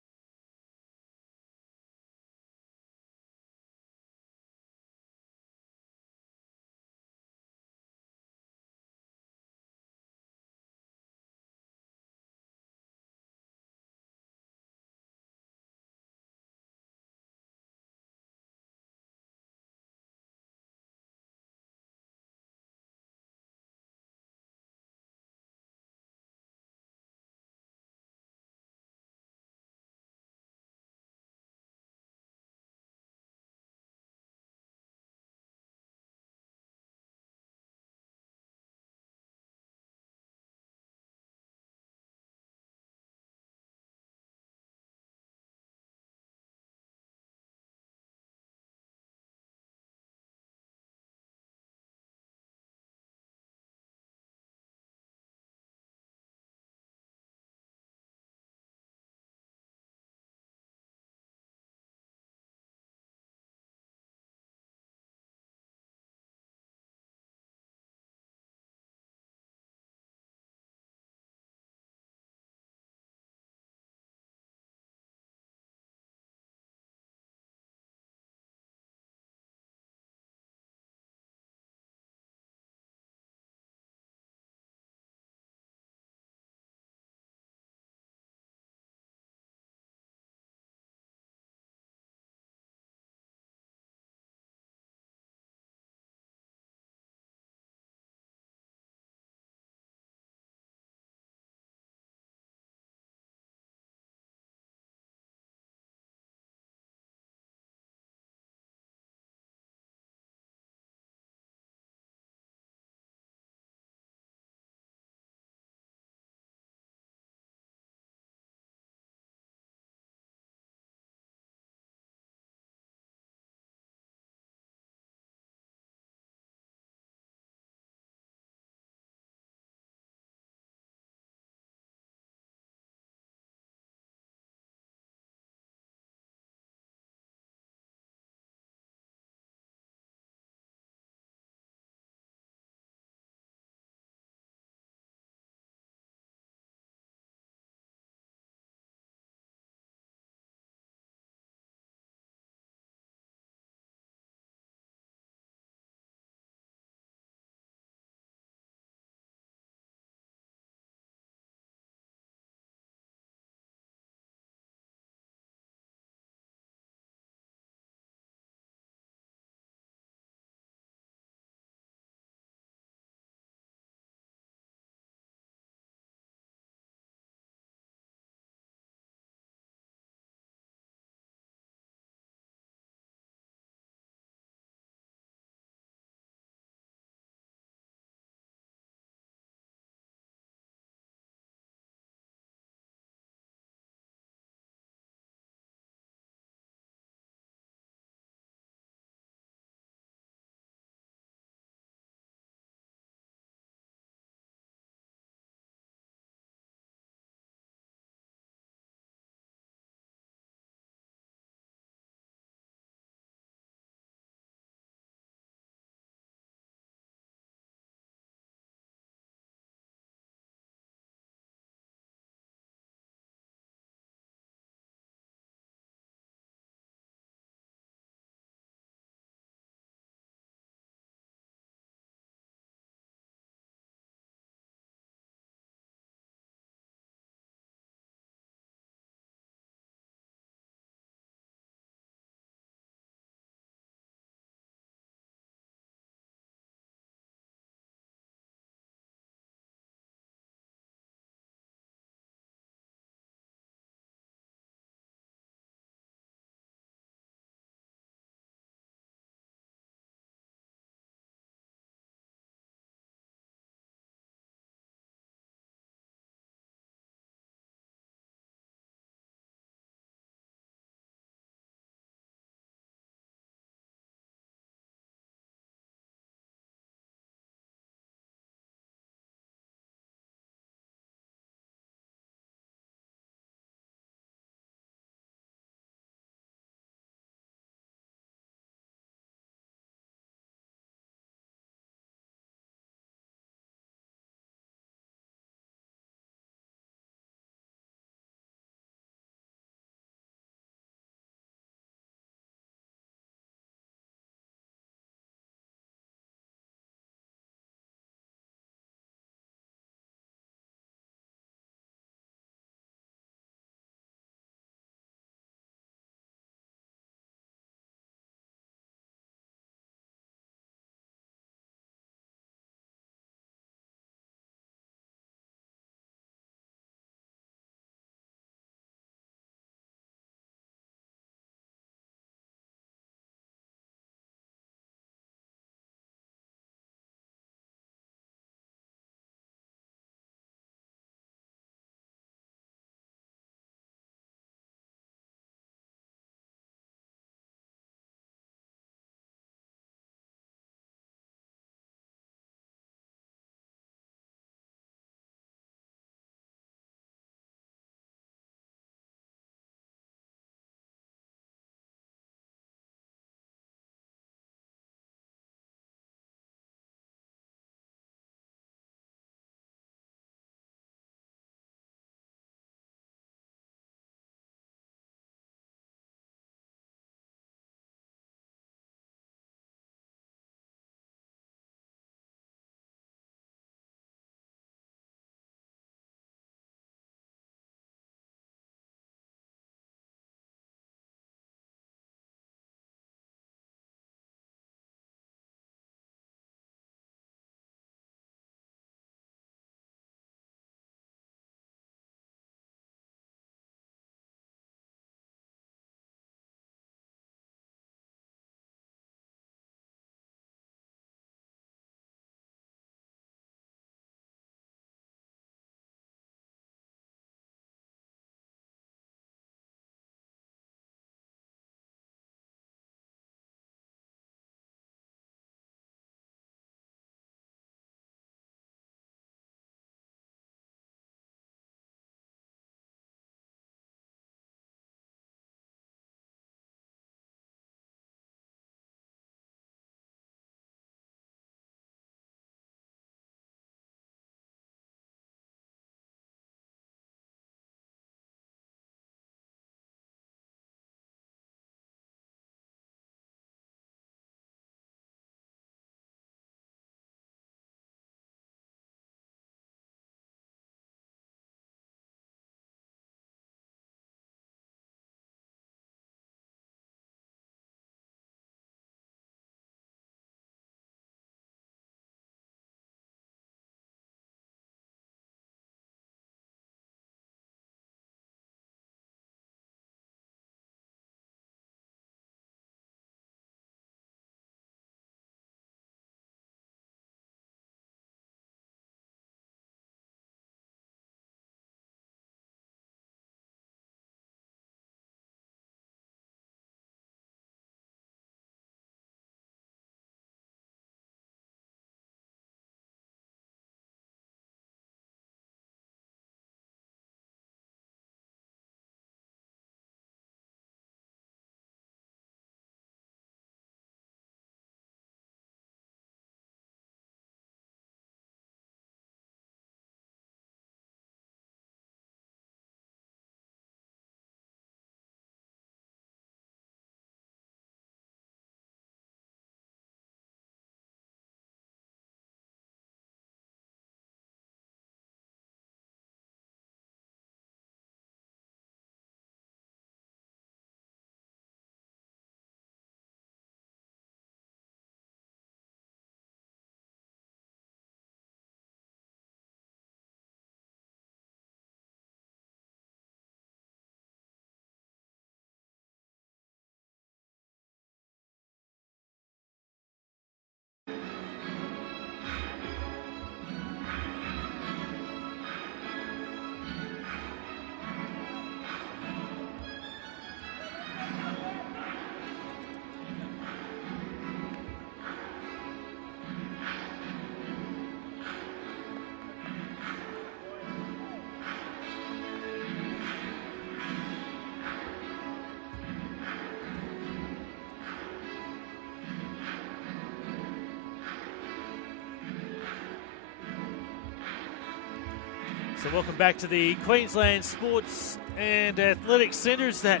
So welcome back to the Queensland Sports and Athletics Centres. That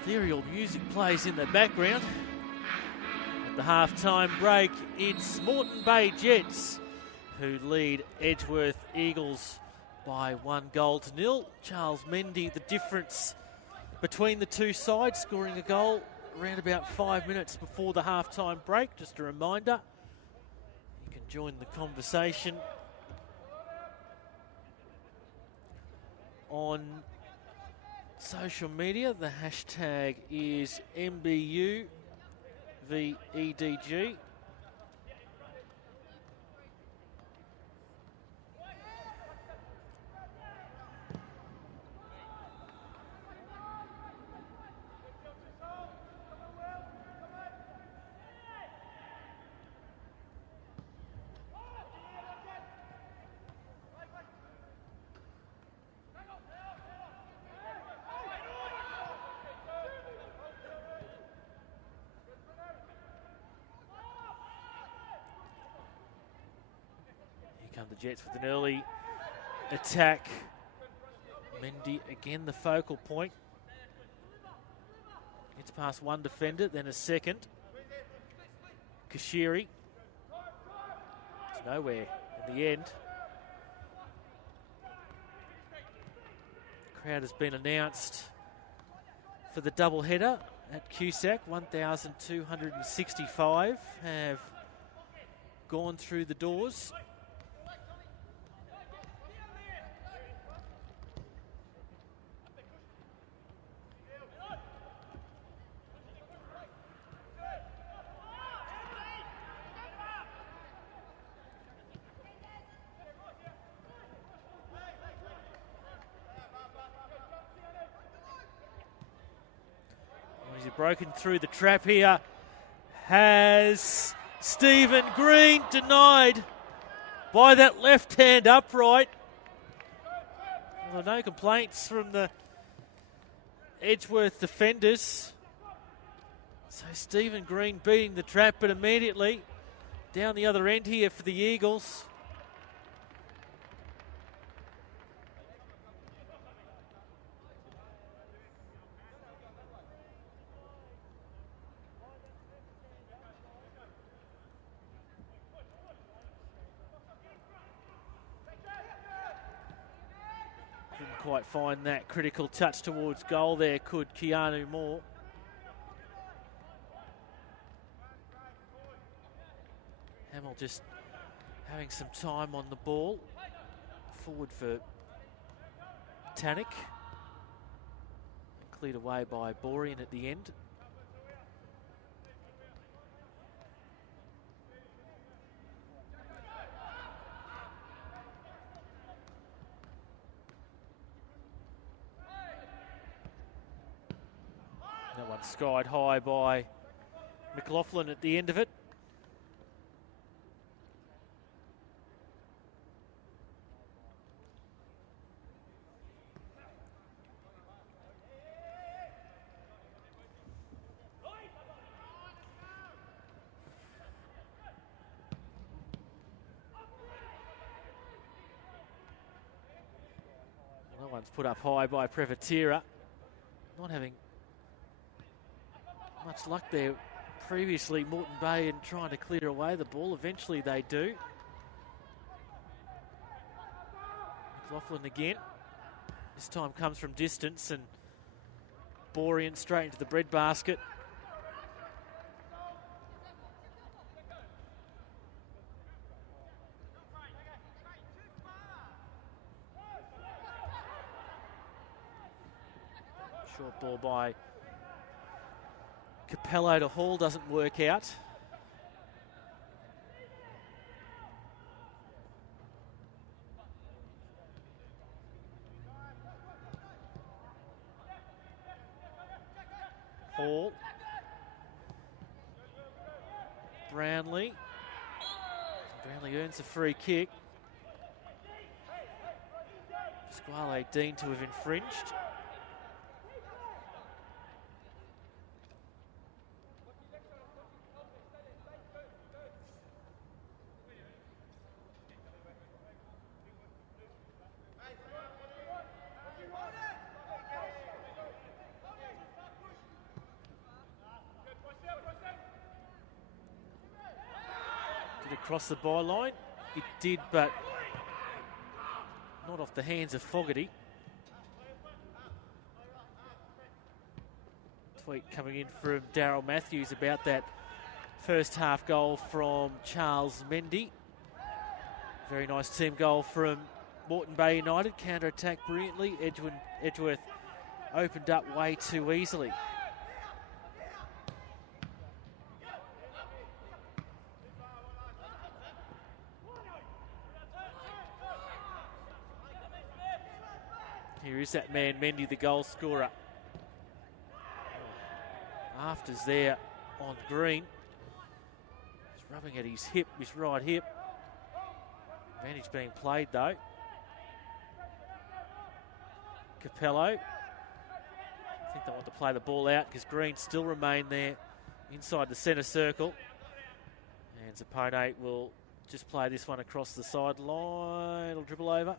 ethereal music plays in the background. At the half-time break, it's Moreton Bay Jets who lead Edgeworth Eagles by 1-0. Charles Mendy, the difference between the two sides, scoring a goal around about 5 minutes before the half-time break. Just a reminder, you can join the conversation on social media. The hashtag is MBUVEDG. Come the Jets with an early attack. Mendy again the focal point. Gets past one defender, then a second. Kashiri. It's nowhere in the end. Crowd has been announced for the double header at Cusack. 1,265 have gone through the doors. He's broken through the trap here. Has Stephen Green denied by that left-hand upright. Well, no complaints from the Edgeworth defenders. So Stephen Green beating the trap, but immediately down the other end here for the Eagles. Couldn't quite find that critical touch towards goal there, could Keanu Moore. Hamill just having some time on the ball. Forward for Tannick. Cleared away by Borean at the end. That one skied high by McLaughlin at the end of it. That one's put up high by Prevatira. Not having much luck there previously, Moreton Bay, in trying to clear away the ball. Eventually they do. McLaughlin again. This time comes from distance, and Borean straight into the breadbasket. Short ball by Capello to Hall doesn't work out. Hall. Brownlee. Brownlee earns a free kick. Pasquale Dean to have infringed. it across the byline? It did, but not off the hands of Fogarty. Tweet coming in from Daryl Matthews about that first half goal from Charles Mendy. Very nice team goal from Moreton Bay United. Counter-attack brilliantly. Edgeworth opened up way too easily. Here is that man, Mendy, the goal scorer. Afters there on Green. He's rubbing at his hip, his right hip. Advantage being played though. Capello. I think they want to play the ball out because Green still remain there inside the centre circle. And Zappone will just play this one across the sideline. It'll dribble over.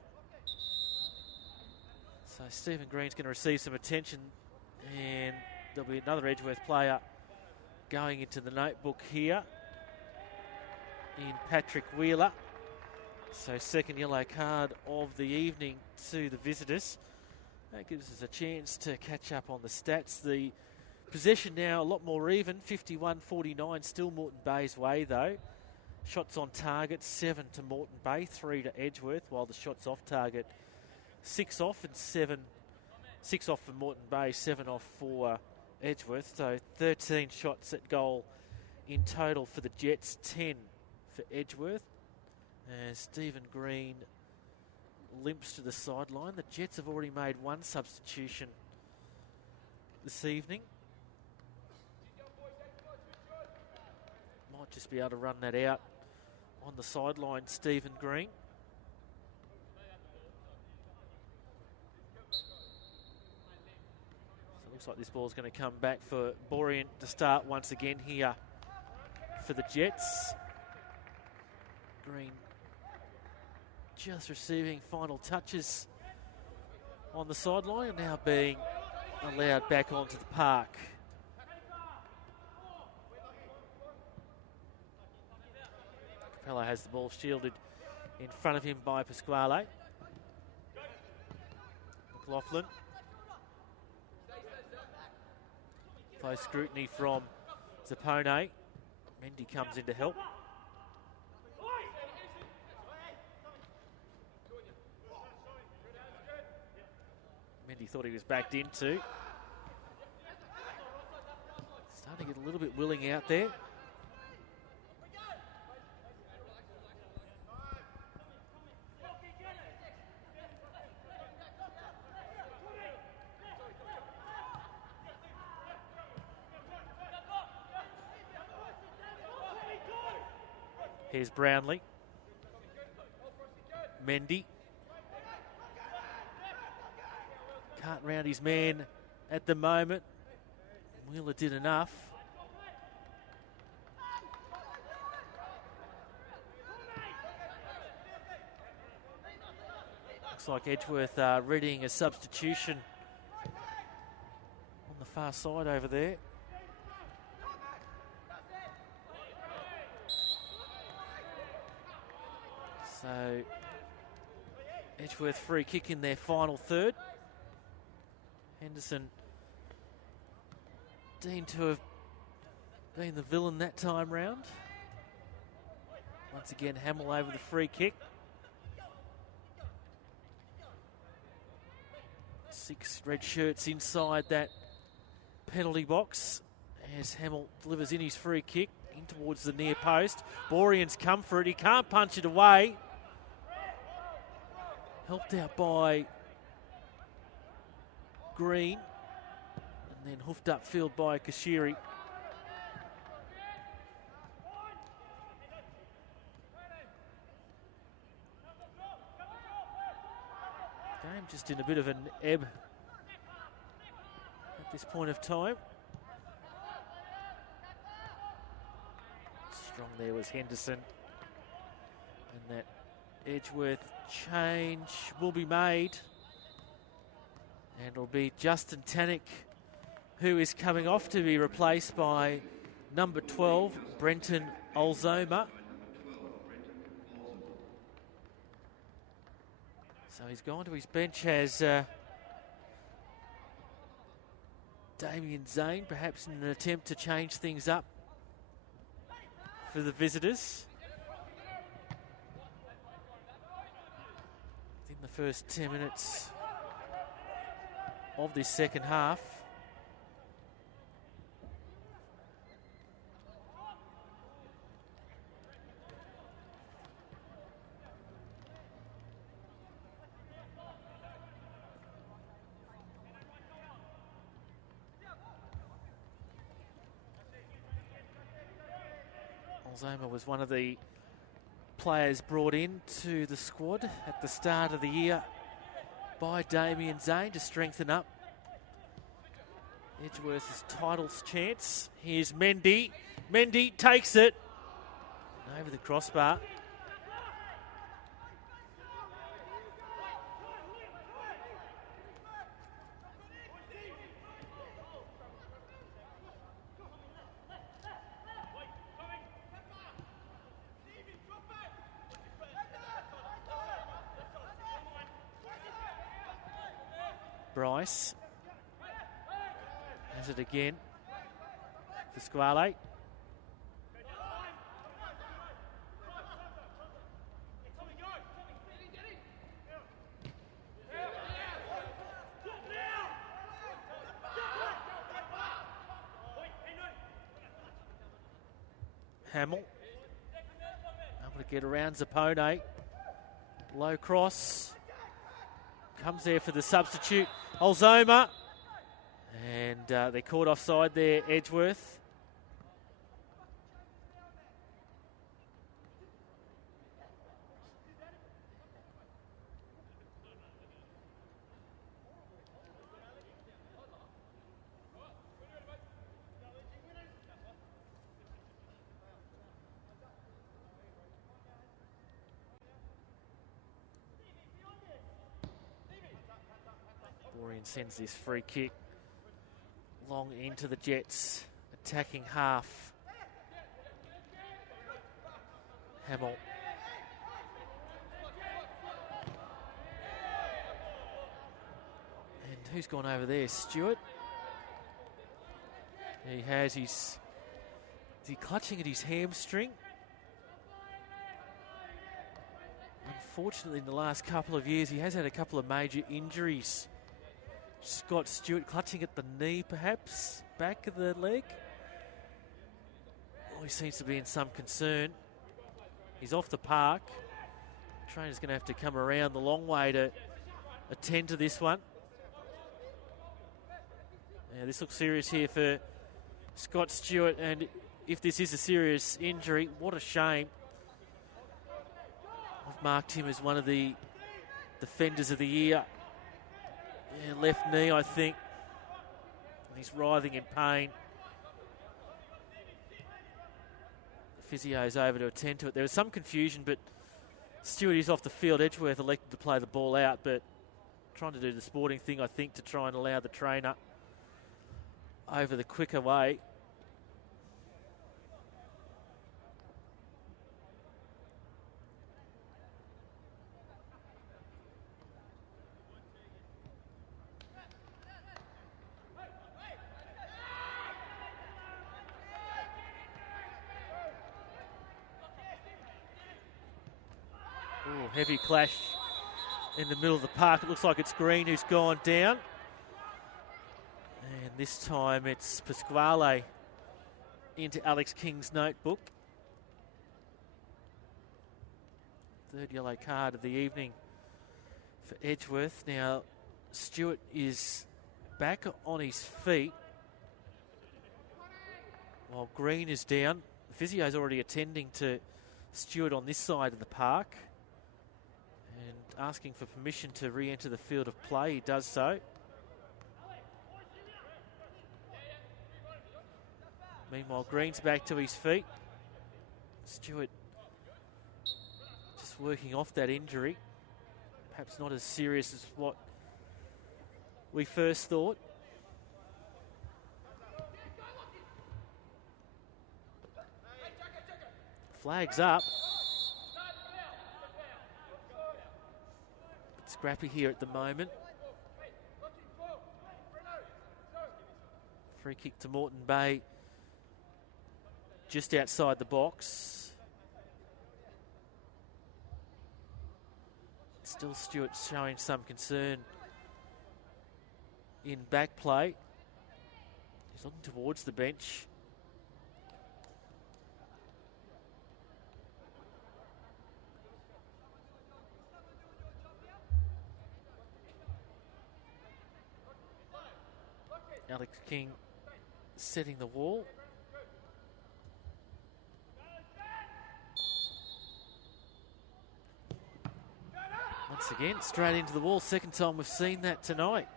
So Stephen Green's going to receive some attention, and there'll be another Edgeworth player going into the notebook here in Patrick Wheeler. So second yellow card of the evening to the visitors. That gives us a chance to catch up on the stats. The possession now a lot more even, 51-49, still Moreton Bay's way though. Shots on target, 7 to Moreton Bay, 3 to Edgeworth, while the shots off target, 6 off and 6 off for Moreton Bay, 7 off for Edgeworth. So 13 shots at goal in total for the Jets, 10 for Edgeworth. As Stephen Green limps to the sideline. The Jets have already made one substitution this evening. Might just be able to run that out on the sideline, Stephen Green. Looks like this ball's going to come back for Borean to start once again here for the Jets. Green just receiving final touches on the sideline and now being allowed back onto the park. Capello has the ball shielded in front of him by Pasquale. McLaughlin. Close scrutiny from Zappone. Mendy comes in to help. Mendy thought he was backed into. Starting to get a little bit willing out there. Here's Brownlee. Mendy. Can't round his man at the moment. Wheeler did enough. Looks like Edgeworth readying a substitution on the far side over there. So Edgeworth free kick in their final third. Henderson deemed to have been the villain that time round. Once again, Hamill over the free kick. 6 red shirts inside that penalty box as Hamill delivers in his free kick in towards the near post. Borean's come for it. He can't punch it away. Helped out by Green and then hoofed upfield by Kashiri. Game just in a bit of an ebb at this point of time. Strong there was Henderson, and that Edgeworth change will be made, and it'll be Justin Tannick who is coming off to be replaced by number 12, Brenton Olzoma. So he's gone to his bench as Damien Zane, perhaps in an attempt to change things up for the visitors. In the first 10 minutes of this second half. Alzheimer was one of the players brought in to the squad at the start of the year by Damien Zane to strengthen up Edgeworth's titles chance. Here's Mendy. Mendy takes it over the crossbar. Bryce has it again for Squale. Hamill able to get around Zappone. Low cross. Comes there for the substitute, Olzoma. And they're caught offside there, Edgeworth. Borean sends this free kick long into the Jets attacking half. Hamill. And who's gone over there? Stewart. He has his... Is he clutching at his hamstring? Unfortunately, in the last couple of years, he has had a couple of major injuries. Scott Stewart clutching at the knee, perhaps, back of the leg. Oh, he seems to be in some concern. He's off the park. The trainer's going to have to come around the long way to attend to this one. Yeah, this looks serious here for Scott Stewart, and if this is a serious injury, what a shame. I've marked him as one of the defenders of the year. Yeah, left knee, I think. And he's writhing in pain. The physio's over to attend to it. There was some confusion, but Stewart is off the field. Edgeworth elected to play the ball out, but trying to do the sporting thing, I think, to try and allow the trainer over the quicker way. Ooh, heavy clash in the middle of the park. It looks like it's Green who's gone down. And this time it's Pasquale into Alex King's notebook. Third yellow card of the evening for Edgeworth. Now, Stewart is back on his feet while Green is down. The physio's already attending to Stewart on this side of the park and asking for permission to re-enter the field of play. He does so. Meanwhile, Green's back to his feet. Stewart just working off that injury. Perhaps not as serious as what we first thought. Flags up. It's scrappy here at the moment. Free kick to Moreton Bay, just outside the box. Still Stewart showing some concern in back play. He's looking towards the bench. Alex King setting the wall. Once again, straight into the wall. Second time we've seen that tonight.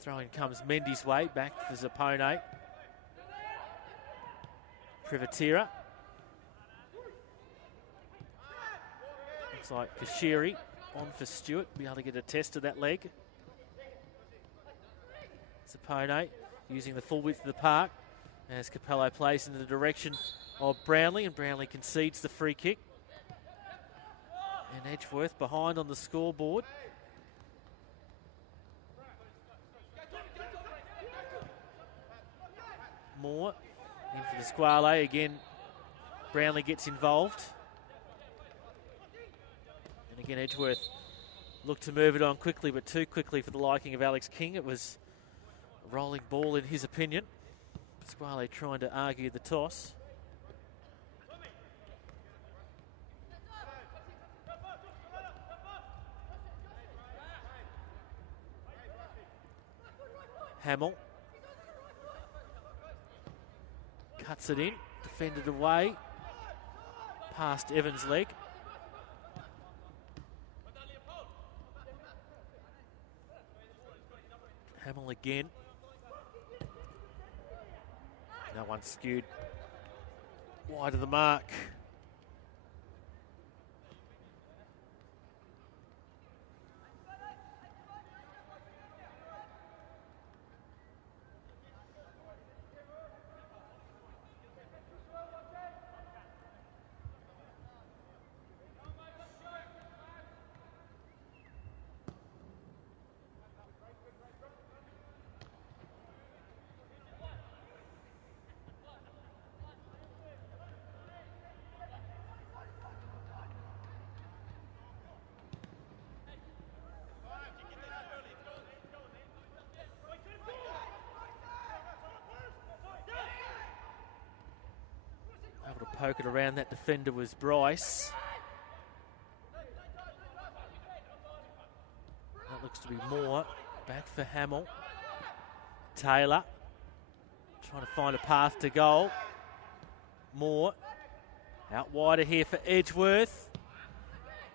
Throw-in comes Mendy's way, back for Zappone. Privatira. Looks like Kashiri on for Stewart. Be able to get a test of that leg. Zappone using the full width of the park as Capello plays into the direction of Brownlee, and Brownlee concedes the free kick. And Edgeworth behind on the scoreboard. Moore in for the Squale. Again, Brownlee gets involved. And again, Edgeworth looked to move it on quickly, but too quickly for the liking of Alex King. It was a rolling ball in his opinion. Squale trying to argue the toss. Hamill cuts it in, defended away, past Evans' leg. Hamill again. No one skewed wide of the mark. Able to poke it around. That defender was Bryce. That looks to be Moore. Back for Hamill. Taylor trying to find a path to goal. Moore out wider here for Edgeworth.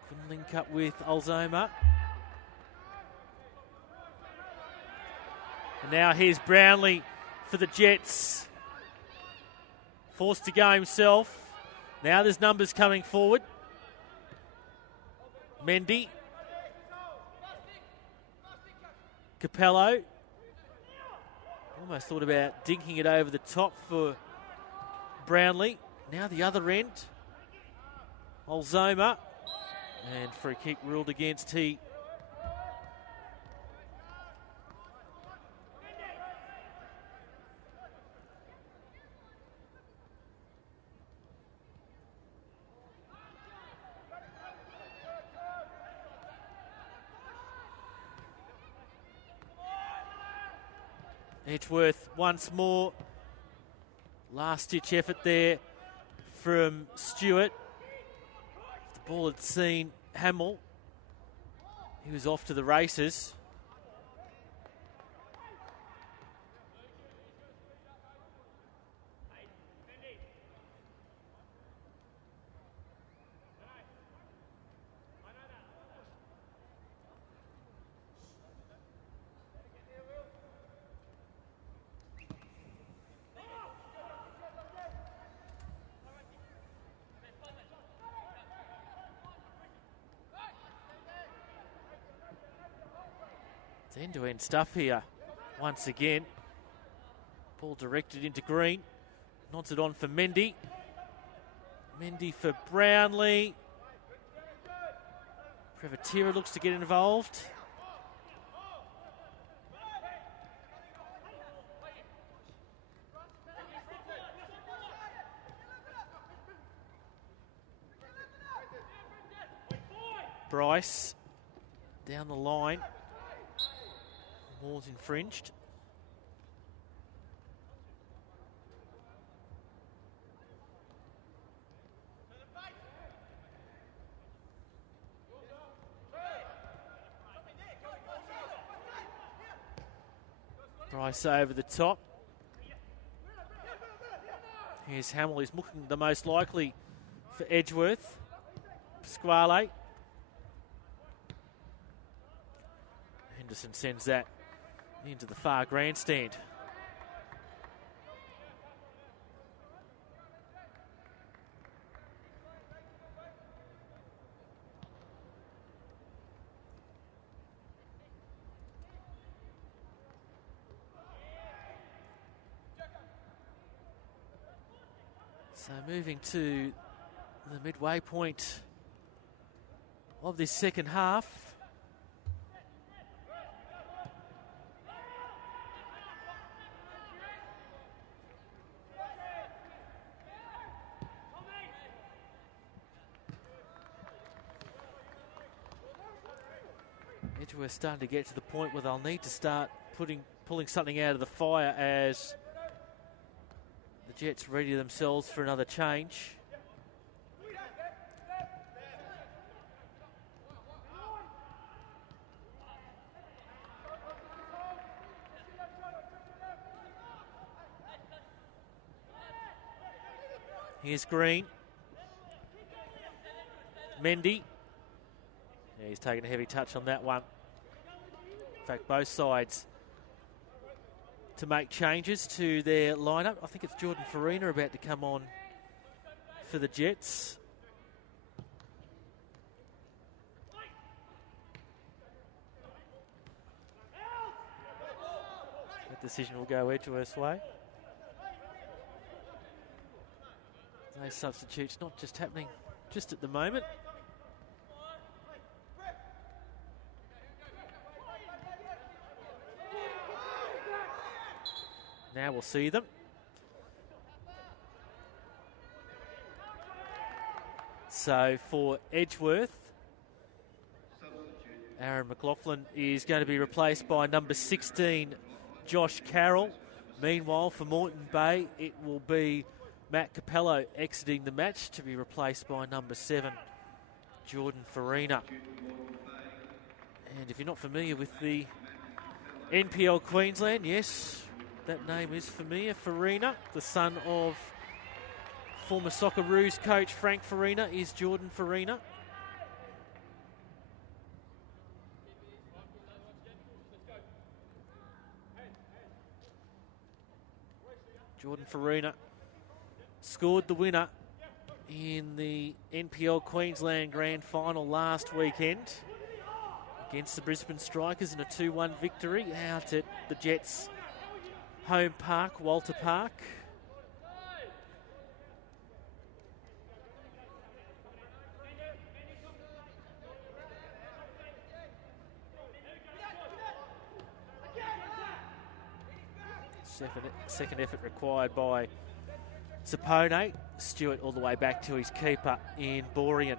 Couldn't link up with Alzoma. And now here's Brownlee for the Jets. Forced to go himself. Now there's numbers coming forward. Mendy. Capello. Almost thought about dinking it over the top for Brownlee. Now the other end. Alzoma. And free kick ruled against he. Edgeworth once more. Last-ditch effort there from Stewart. If the ball had seen Hamill, he was off to the races. It's end-to-end stuff here. Once again, ball directed into Green. Nods it on for Mendy. Mendy for Brownlee. Prevatira looks to get involved. Bryce down the line. Ball's infringed. Bryce over the top. Here's Hamill, who's looking the most likely for Edgeworth. Pasquale. Henderson sends that into the far grandstand. So moving to the midway point of this second half. Edgeworth starting to get to the point where they'll need to start pulling something out of the fire as the Jets ready themselves for another change. Here's Green. Mendy. Yeah, he's taken a heavy touch on that one. In fact, both sides to make changes to their lineup. I think it's Jordan Farina about to come on for the Jets. That decision will go Edgeworth's way. Those substitutes not just happening just at the moment. Now we'll see them. So for Edgeworth, Aaron McLaughlin is going to be replaced by number 16, Josh Carroll. Meanwhile, for Moreton Bay, it will be Matt Capello exiting the match to be replaced by number 7, Jordan Farina. And if you're not familiar with the NPL Queensland, yes, that name is familiar. Farina, the son of former Socceroos coach Frank Farina, is Jordan Farina. Jordan Farina scored the winner in the NPL Queensland Grand Final last weekend against the Brisbane Strikers in a 2-1 victory out at the Jets' home park, Walter Park. Second effort required by Sapone. Stewart all the way back to his keeper in Borean.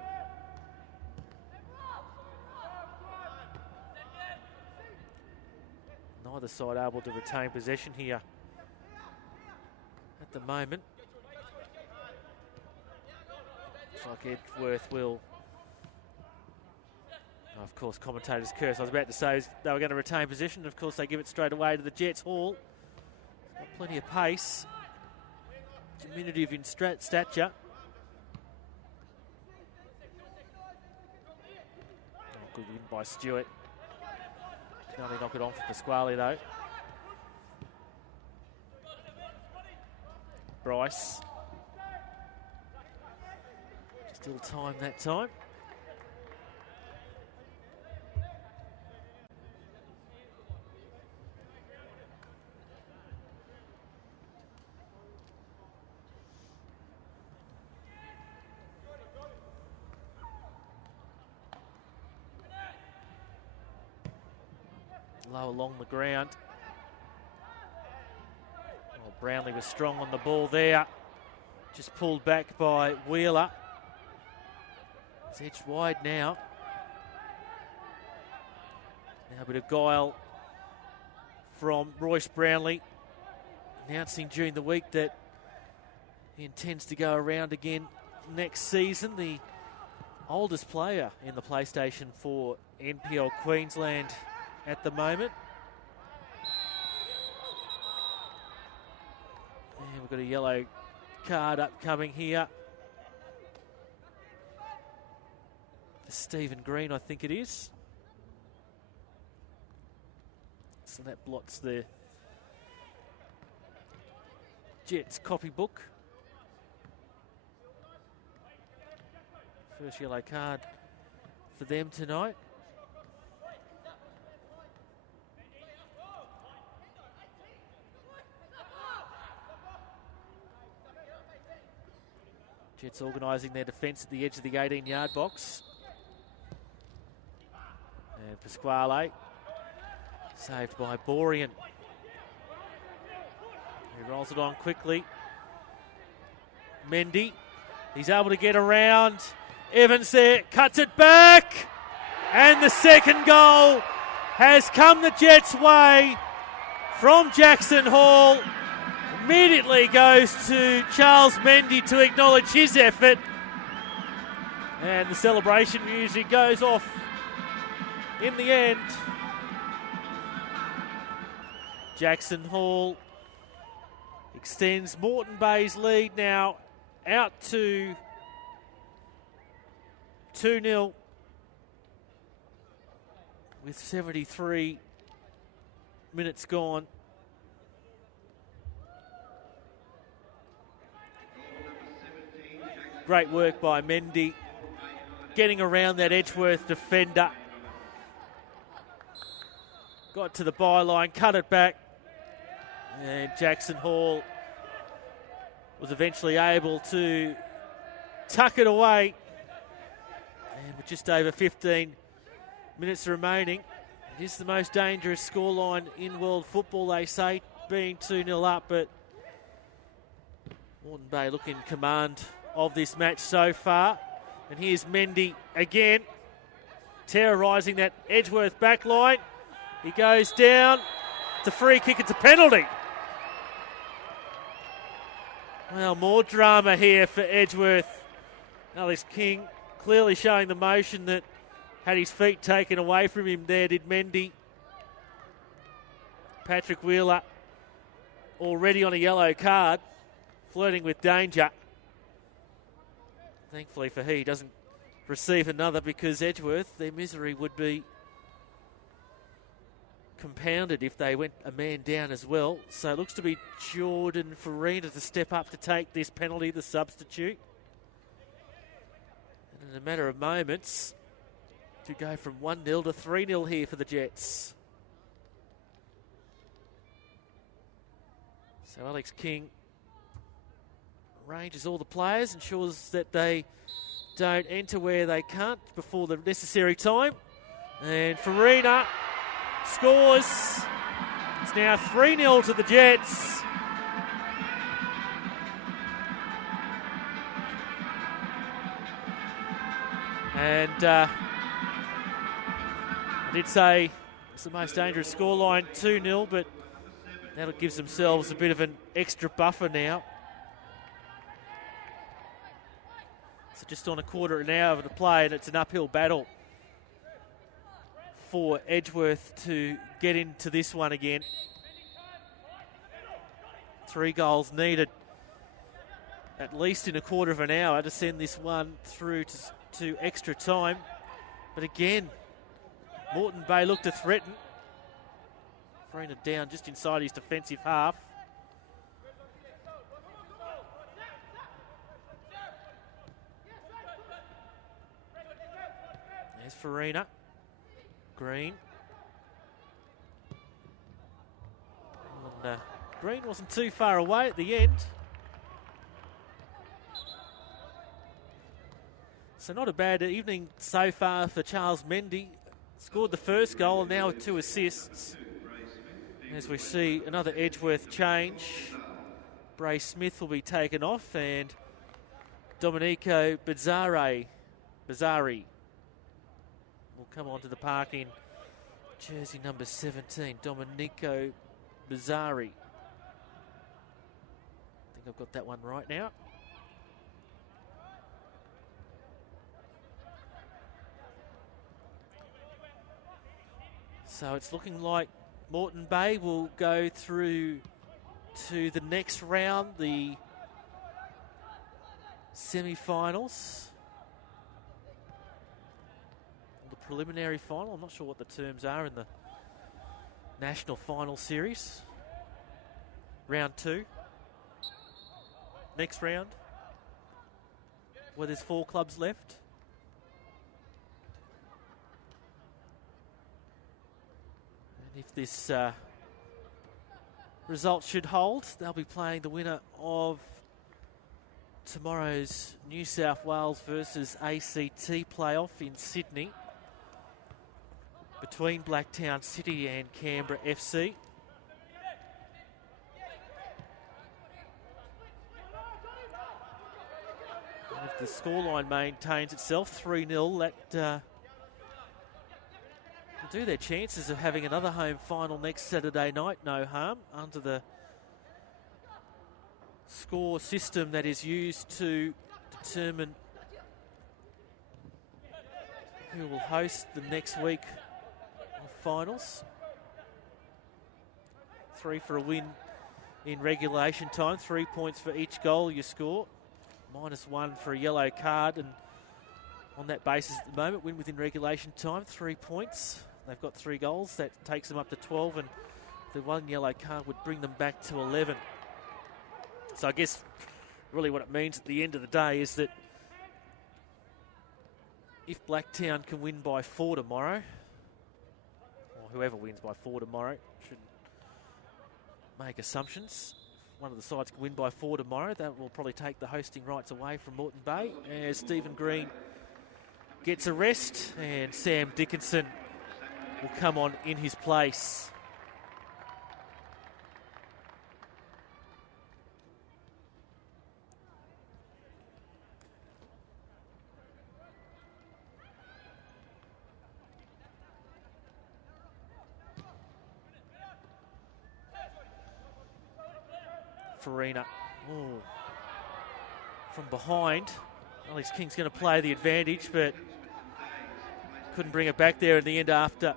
Neither side able to retain possession here at the moment. Looks like Edgeworth will... Oh, of course, commentators curse. I was about to say they were going to retain possession. Of course, they give it straight away to the Jets. Hall. Got plenty of pace. Diminutive in stature. Oh, good win by Stewart. Can only knock it on for Pasquale though. Bryce. Still time that time. Low along the ground. Well, Brownlee was strong on the ball there. Just pulled back by Wheeler. It's edged wide now. Now a bit of guile from Royce Brownlee, announcing during the week that he intends to go around again next season. The oldest player in the PlayStation 4 NPL Queensland at the moment. And we've got a yellow card upcoming here for Stephen Green, I think it is. So that blots the Jets copybook. First yellow card for them tonight. Jets organising their defence at the edge of the 18-yard box. And Pasquale saved by Borean. He rolls it on quickly. Mendy, he's able to get around. Evans there, cuts it back. And the second goal has come the Jets' way from Jackson Hall. Immediately goes to Charles Mendy to acknowledge his effort. And the celebration music goes off in the end. Jackson Hall extends Moreton Bay's lead now out to 2-0 with 73 minutes gone. Great work by Mendy, getting around that Edgeworth defender. Got to the byline, cut it back, and Jackson Hall was eventually able to tuck it away. And with just over 15 minutes remaining, it is the most dangerous scoreline in world football, they say, being 2-0 up, but Moreton Bay look in command of this match so far. And here's Mendy again, terrorising that Edgeworth back line. He goes down. It's a free kick. It's a penalty. Well, more drama here for Edgeworth. Alex King clearly showing the motion that had his feet taken away from him there, did Mendy. Patrick Wheeler already on a yellow card, flirting with danger. Thankfully for he doesn't receive another, because Edgeworth, their misery would be compounded if they went a man down as well. So it looks to be Jordan Farina to step up to take this penalty, the substitute. And in a matter of moments, to go from 1-0 to 3-0 here for the Jets. So Alex King arranges all the players, ensures that they don't enter where they can't before the necessary time. And Farina scores. It's now 3-0 to the Jets. And I did say it's the most dangerous scoreline, 2-0, but that gives themselves a bit of an extra buffer now. So just on a quarter of an hour to play, and it's an uphill battle for Edgeworth to get into this one again. 3 goals needed, at least in a quarter of an hour, to send this one through to extra time. But again, Moreton Bay looked to threaten. Farina down just inside his defensive half. There's Farina. Green. And Green wasn't too far away at the end. So not a bad evening so far for Charles Mendy. Scored the first goal and now with 2 assists. As we see another Edgeworth change. Bray Smith will be taken off and Domenico Bizzari will come onto the park in jersey number 17, Domenico Bizzari. I think I've got that one right now. So it's looking like Moreton Bay will go through to the next round, the semi-finals. The preliminary final. I'm not sure what the terms are in the National Final Series. Round 2. Next round, where there's 4 clubs left. And if this result should hold, they'll be playing the winner of tomorrow's New South Wales versus ACT playoff in Sydney between Blacktown City and Canberra FC. And if the scoreline maintains itself 3-0, that will do their chances of having another home final next Saturday night no harm under the score system that is used to determine who will host the next week of finals. 3 for a win in regulation time, 3 points for each goal you score, -1 for a yellow card, and on that basis at the moment, win within regulation time, 3 points. They've got 3 goals. That takes them up to 12, and the 1 yellow card would bring them back to 11. So I guess really what it means at the end of the day is that if Blacktown can win by 4 tomorrow, or whoever wins by 4 tomorrow, shouldn't make assumptions. If one of the sides can win by 4 tomorrow, that will probably take the hosting rights away from Moreton Bay, as Stephen Green gets a rest and Sam Dickinson will come on in his place. Farina, from behind. Alex King's going to play the advantage, but couldn't bring it back there in the end after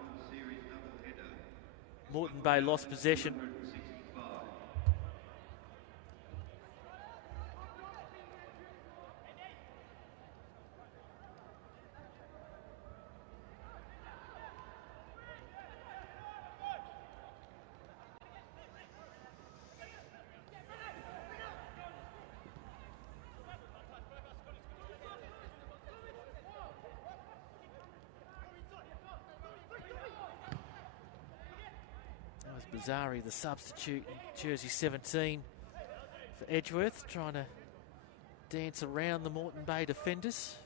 Moreton Bay lost possession. Bizzari, the substitute, jersey 17 for Edgeworth, trying to dance around the Moreton Bay defenders.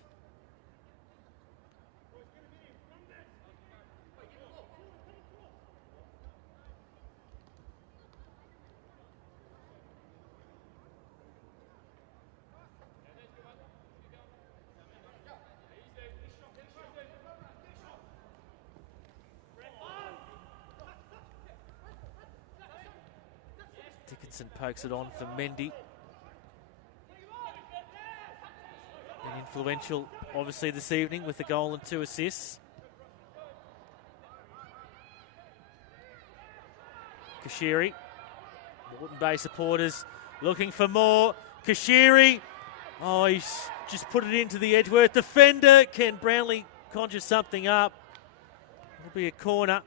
Dickinson pokes it on for Mendy. And influential, obviously, this evening with the goal and 2 assists. Kashiri. Moreton Bay supporters looking for more. Kashiri. Oh, he's just put it into the Edgeworth defender. Can Brownlee conjure something up? It'll be a corner.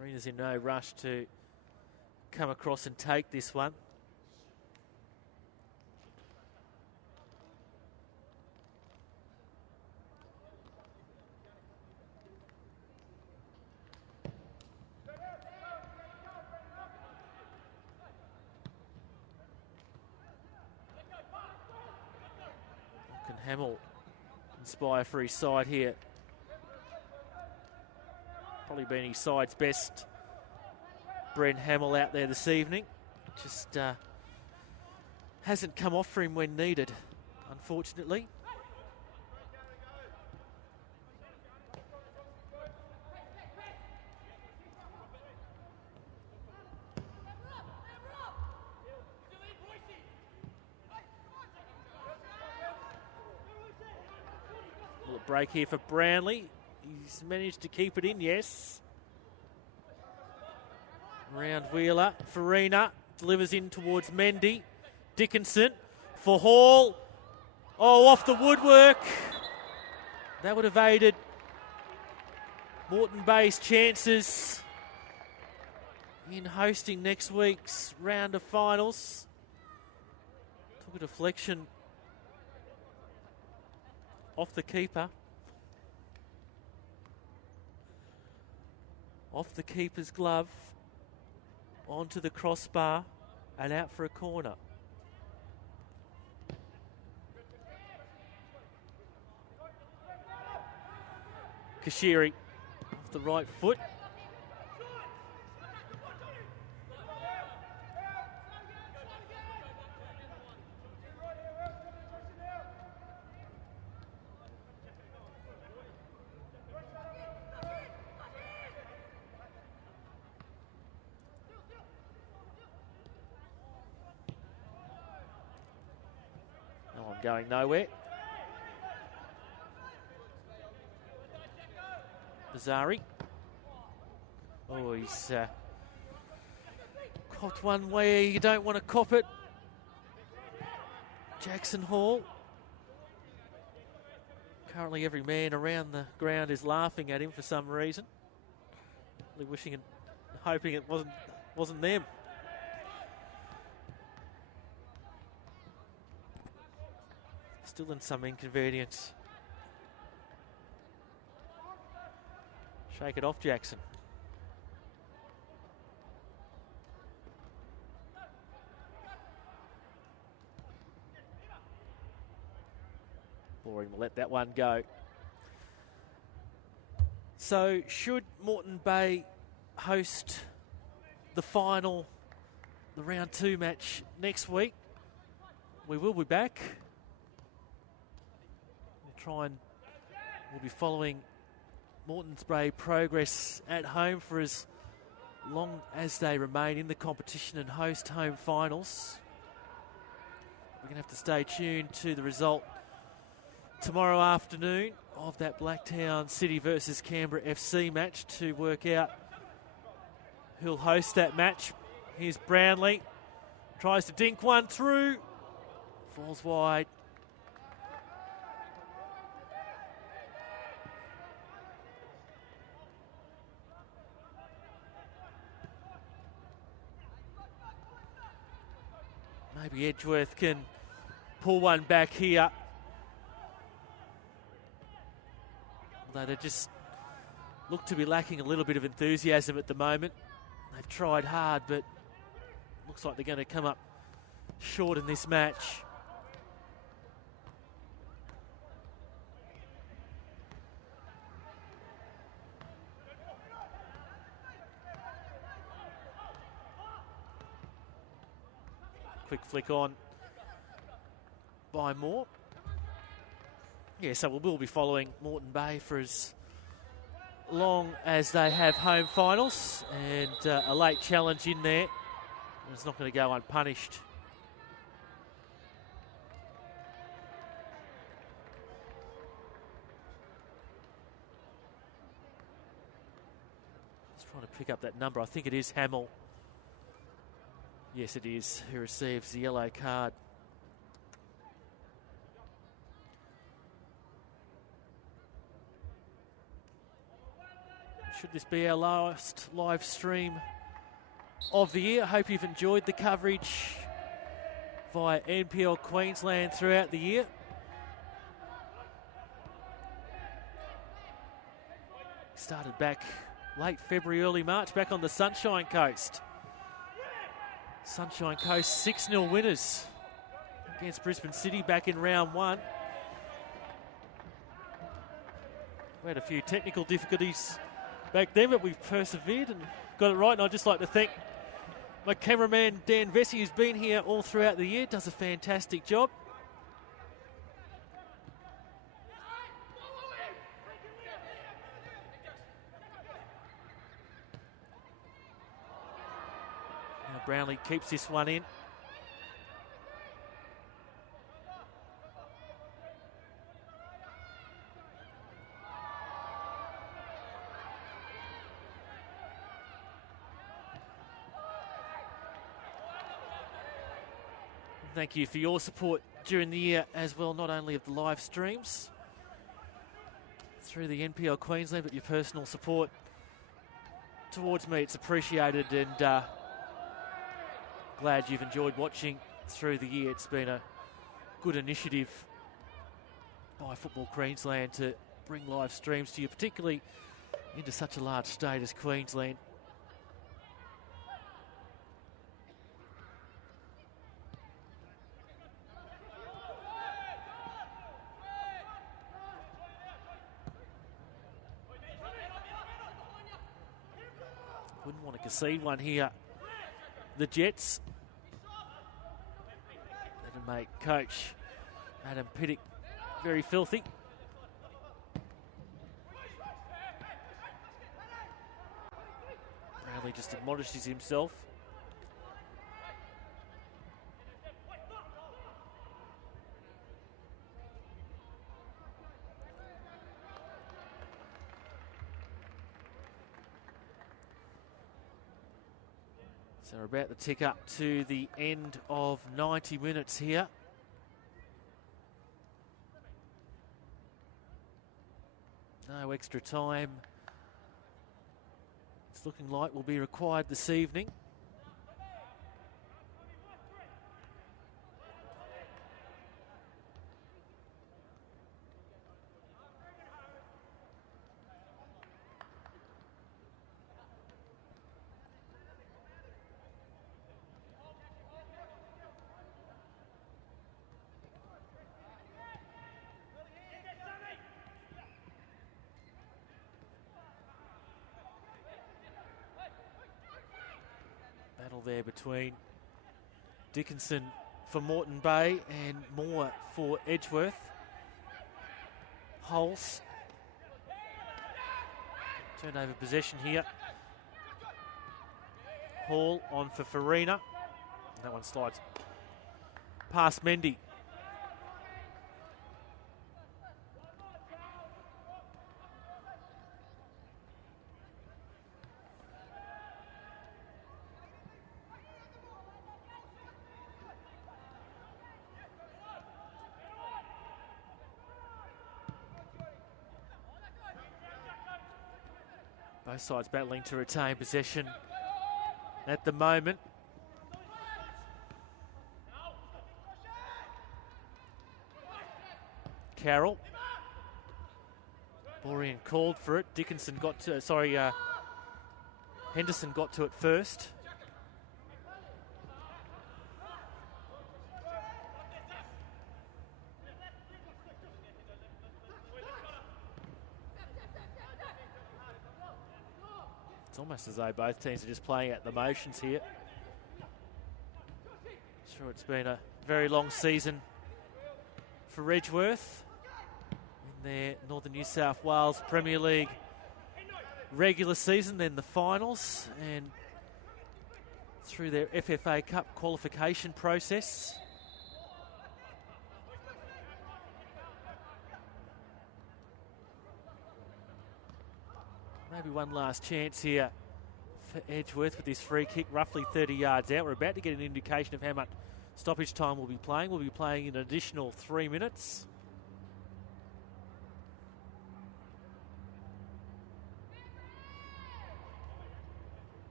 Farina's in no rush to come across and take this one. Hamill inspire for his side here. Probably been his side's best. Brent Hamill out there this evening. Just hasn't come off for him when needed, unfortunately. Little break here for Brownlee. He's managed to keep it in, yes. Round Wheeler, Farina delivers in towards Mendy. Dickinson for Hall. Oh, off the woodwork. That would have aided Moreton Bay's chances in hosting next week's round of finals. Took a deflection off the keeper. Off the keeper's glove. Onto the crossbar and out for a corner. Kashiri off the right foot. Going nowhere. Bazari. Oh, he's copped one where you don't want to cop it. Jackson Hall. Currently every man around the ground is laughing at him for some reason. Really wishing and hoping it wasn't them. Still in some inconvenience. Shake it off, Jackson. Boring will let that one go. So, should Moreton Bay host the final, the round 2 match next week, we will be back. We'll be following Moreton Bay progress at home for as long as they remain in the competition and host home finals. We're going to have to stay tuned to the result tomorrow afternoon of that Blacktown City versus Canberra FC match to work out who'll host that match. Here's Brownlee. Tries to dink one through. Falls wide. Maybe Edgeworth can pull one back here. Although they just look to be lacking a little bit of enthusiasm at the moment. They've tried hard, but looks like they're going to come up short in this match. Quick flick on by Moore. Yeah, so we'll be following Moreton Bay for as long as they have home finals, and a late challenge in there. It's not going to go unpunished. Just trying to pick up that number. I think it is Hamill. Yes, it is, who receives the yellow card. Should this be our last live stream of the year? I hope you've enjoyed the coverage via NPL Queensland throughout the year. Started back late February, early March, back on the Sunshine Coast. Sunshine Coast 6-0 winners against Brisbane City back in round 1. We had a few technical difficulties back then, but we've persevered and got it right. And I'd just like to thank my cameraman, Dan Vesey, who's been here all throughout the year, does a fantastic job. Now Brownlee keeps this one in. Thank you for your support during the year as well, not only of the live streams through the NPL Queensland, but your personal support towards me. It's appreciated, and glad you've enjoyed watching through the year. It's been a good initiative by Football Queensland to bring live streams to you, particularly into such a large state as Queensland. Wouldn't want to concede one here. The Jets. That'll make coach Adam Pittock very filthy. Bradley just admonishes himself. So we're about to tick up to the end of 90 minutes here. No extra time. It's looking like will be required this evening. Battle there between Dickinson for Moreton Bay and Moore for Edgeworth. Hulse. Turnover possession here. Hall on for Farina. That one slides past Mendy. Both sides battling to retain possession at the moment. Carroll. Borean called for it. Dickinson got to, Henderson got to it first. It's almost as though both teams are just playing out the motions here. Sure, it's been a very long season for Edgeworth in their Northern New South Wales Premier League regular season, then the finals, and through their FFA Cup qualification process. Maybe one last chance here for Edgeworth with this free kick, roughly 30 yards out. We're about to get an indication of how much stoppage time we'll be playing. We'll be playing an additional 3 minutes.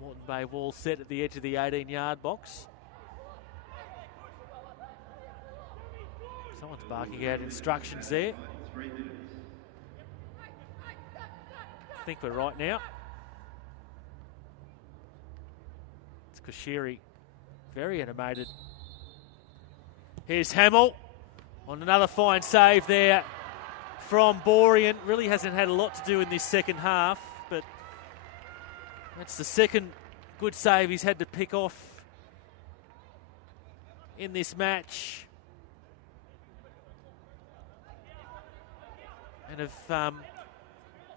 Moreton Bay wall set at the edge of the 18-yard box. Someone's barking out instructions there. I think we're right now. It's Koshiri, very animated. Here's Hamill on another fine save there from Borean. Really hasn't had a lot to do in this second half, but that's the second good save he's had to pick off in this match. And if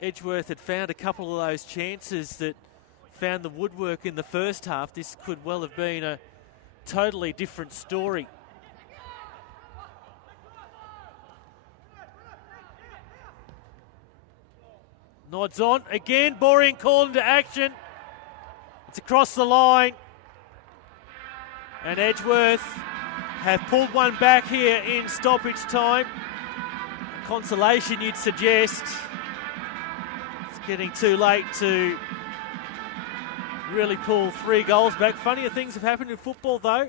Edgeworth had found a couple of those chances that found the woodwork in the first half, this could well have been a totally different story. Nods on again. Borean called into action. It's across the line. And Edgeworth have pulled one back here in stoppage time. Consolation, you'd suggest. It's getting too late to really pull 3 goals back. Funnier things have happened in football, though.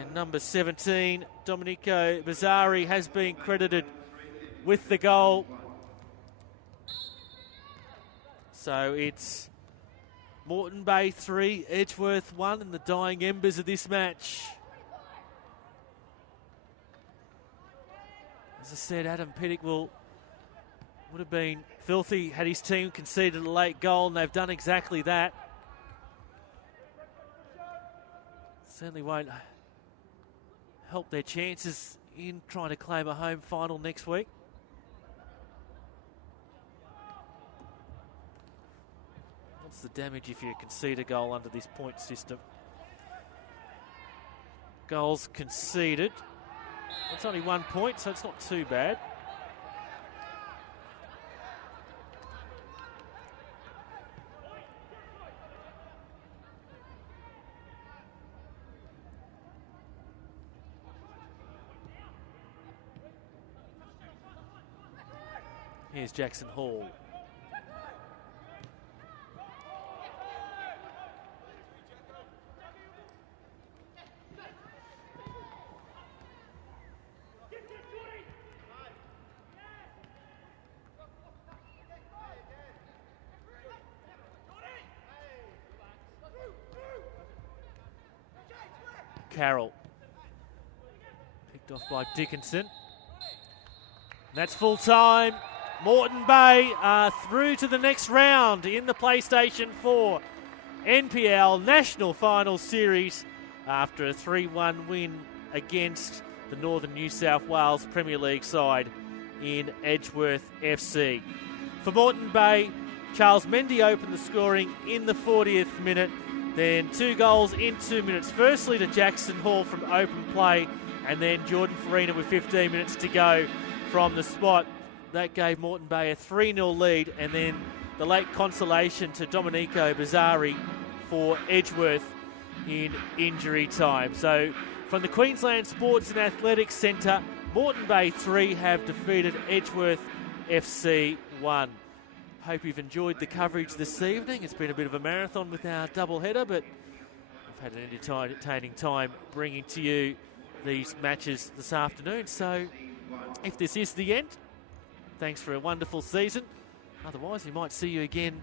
And number 17, Domenico Bizzari, has been credited with the goal. So it's Moreton Bay 3, Edgeworth 1 in the dying embers of this match. As I said, Adam Pittock would have been filthy had his team conceded a late goal, and they've done exactly that. Certainly won't help their chances in trying to claim a home final next week. What's the damage if you concede a goal under this point system? Goals conceded. It's only 1 point, so it's not too bad. Here's Jackson Hall. Carroll. Picked off by Dickinson. That's full time. Moreton Bay are through to the next round in the PlayStation 4 NPL National Final Series after a 3-1 win against the Northern New South Wales Premier League side in Edgeworth FC. For Moreton Bay, Charles Mendy opened the scoring in the 40th minute. Then 2 goals in 2 minutes. Firstly to Jackson Hall from open play, and then Jordan Farina with 15 minutes to go from the spot. That gave Moreton Bay a 3-0 lead, and then the late consolation to Domenico Bizzari for Edgeworth in injury time. So from the Queensland Sports and Athletics Centre, Moreton Bay 3 have defeated Edgeworth FC 1. Hope you've enjoyed the coverage this evening. It's been a bit of a marathon with our double-header, but we've had an entertaining time bringing to you these matches this afternoon. So if this is the end, thanks for a wonderful season. Otherwise, we might see you again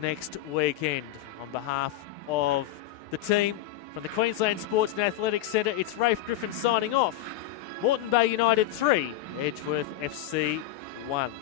next weekend. On behalf of the team from the Queensland Sports and Athletics Centre, it's Rafe Griffin signing off. Moreton Bay United 3, Edgeworth FC 1.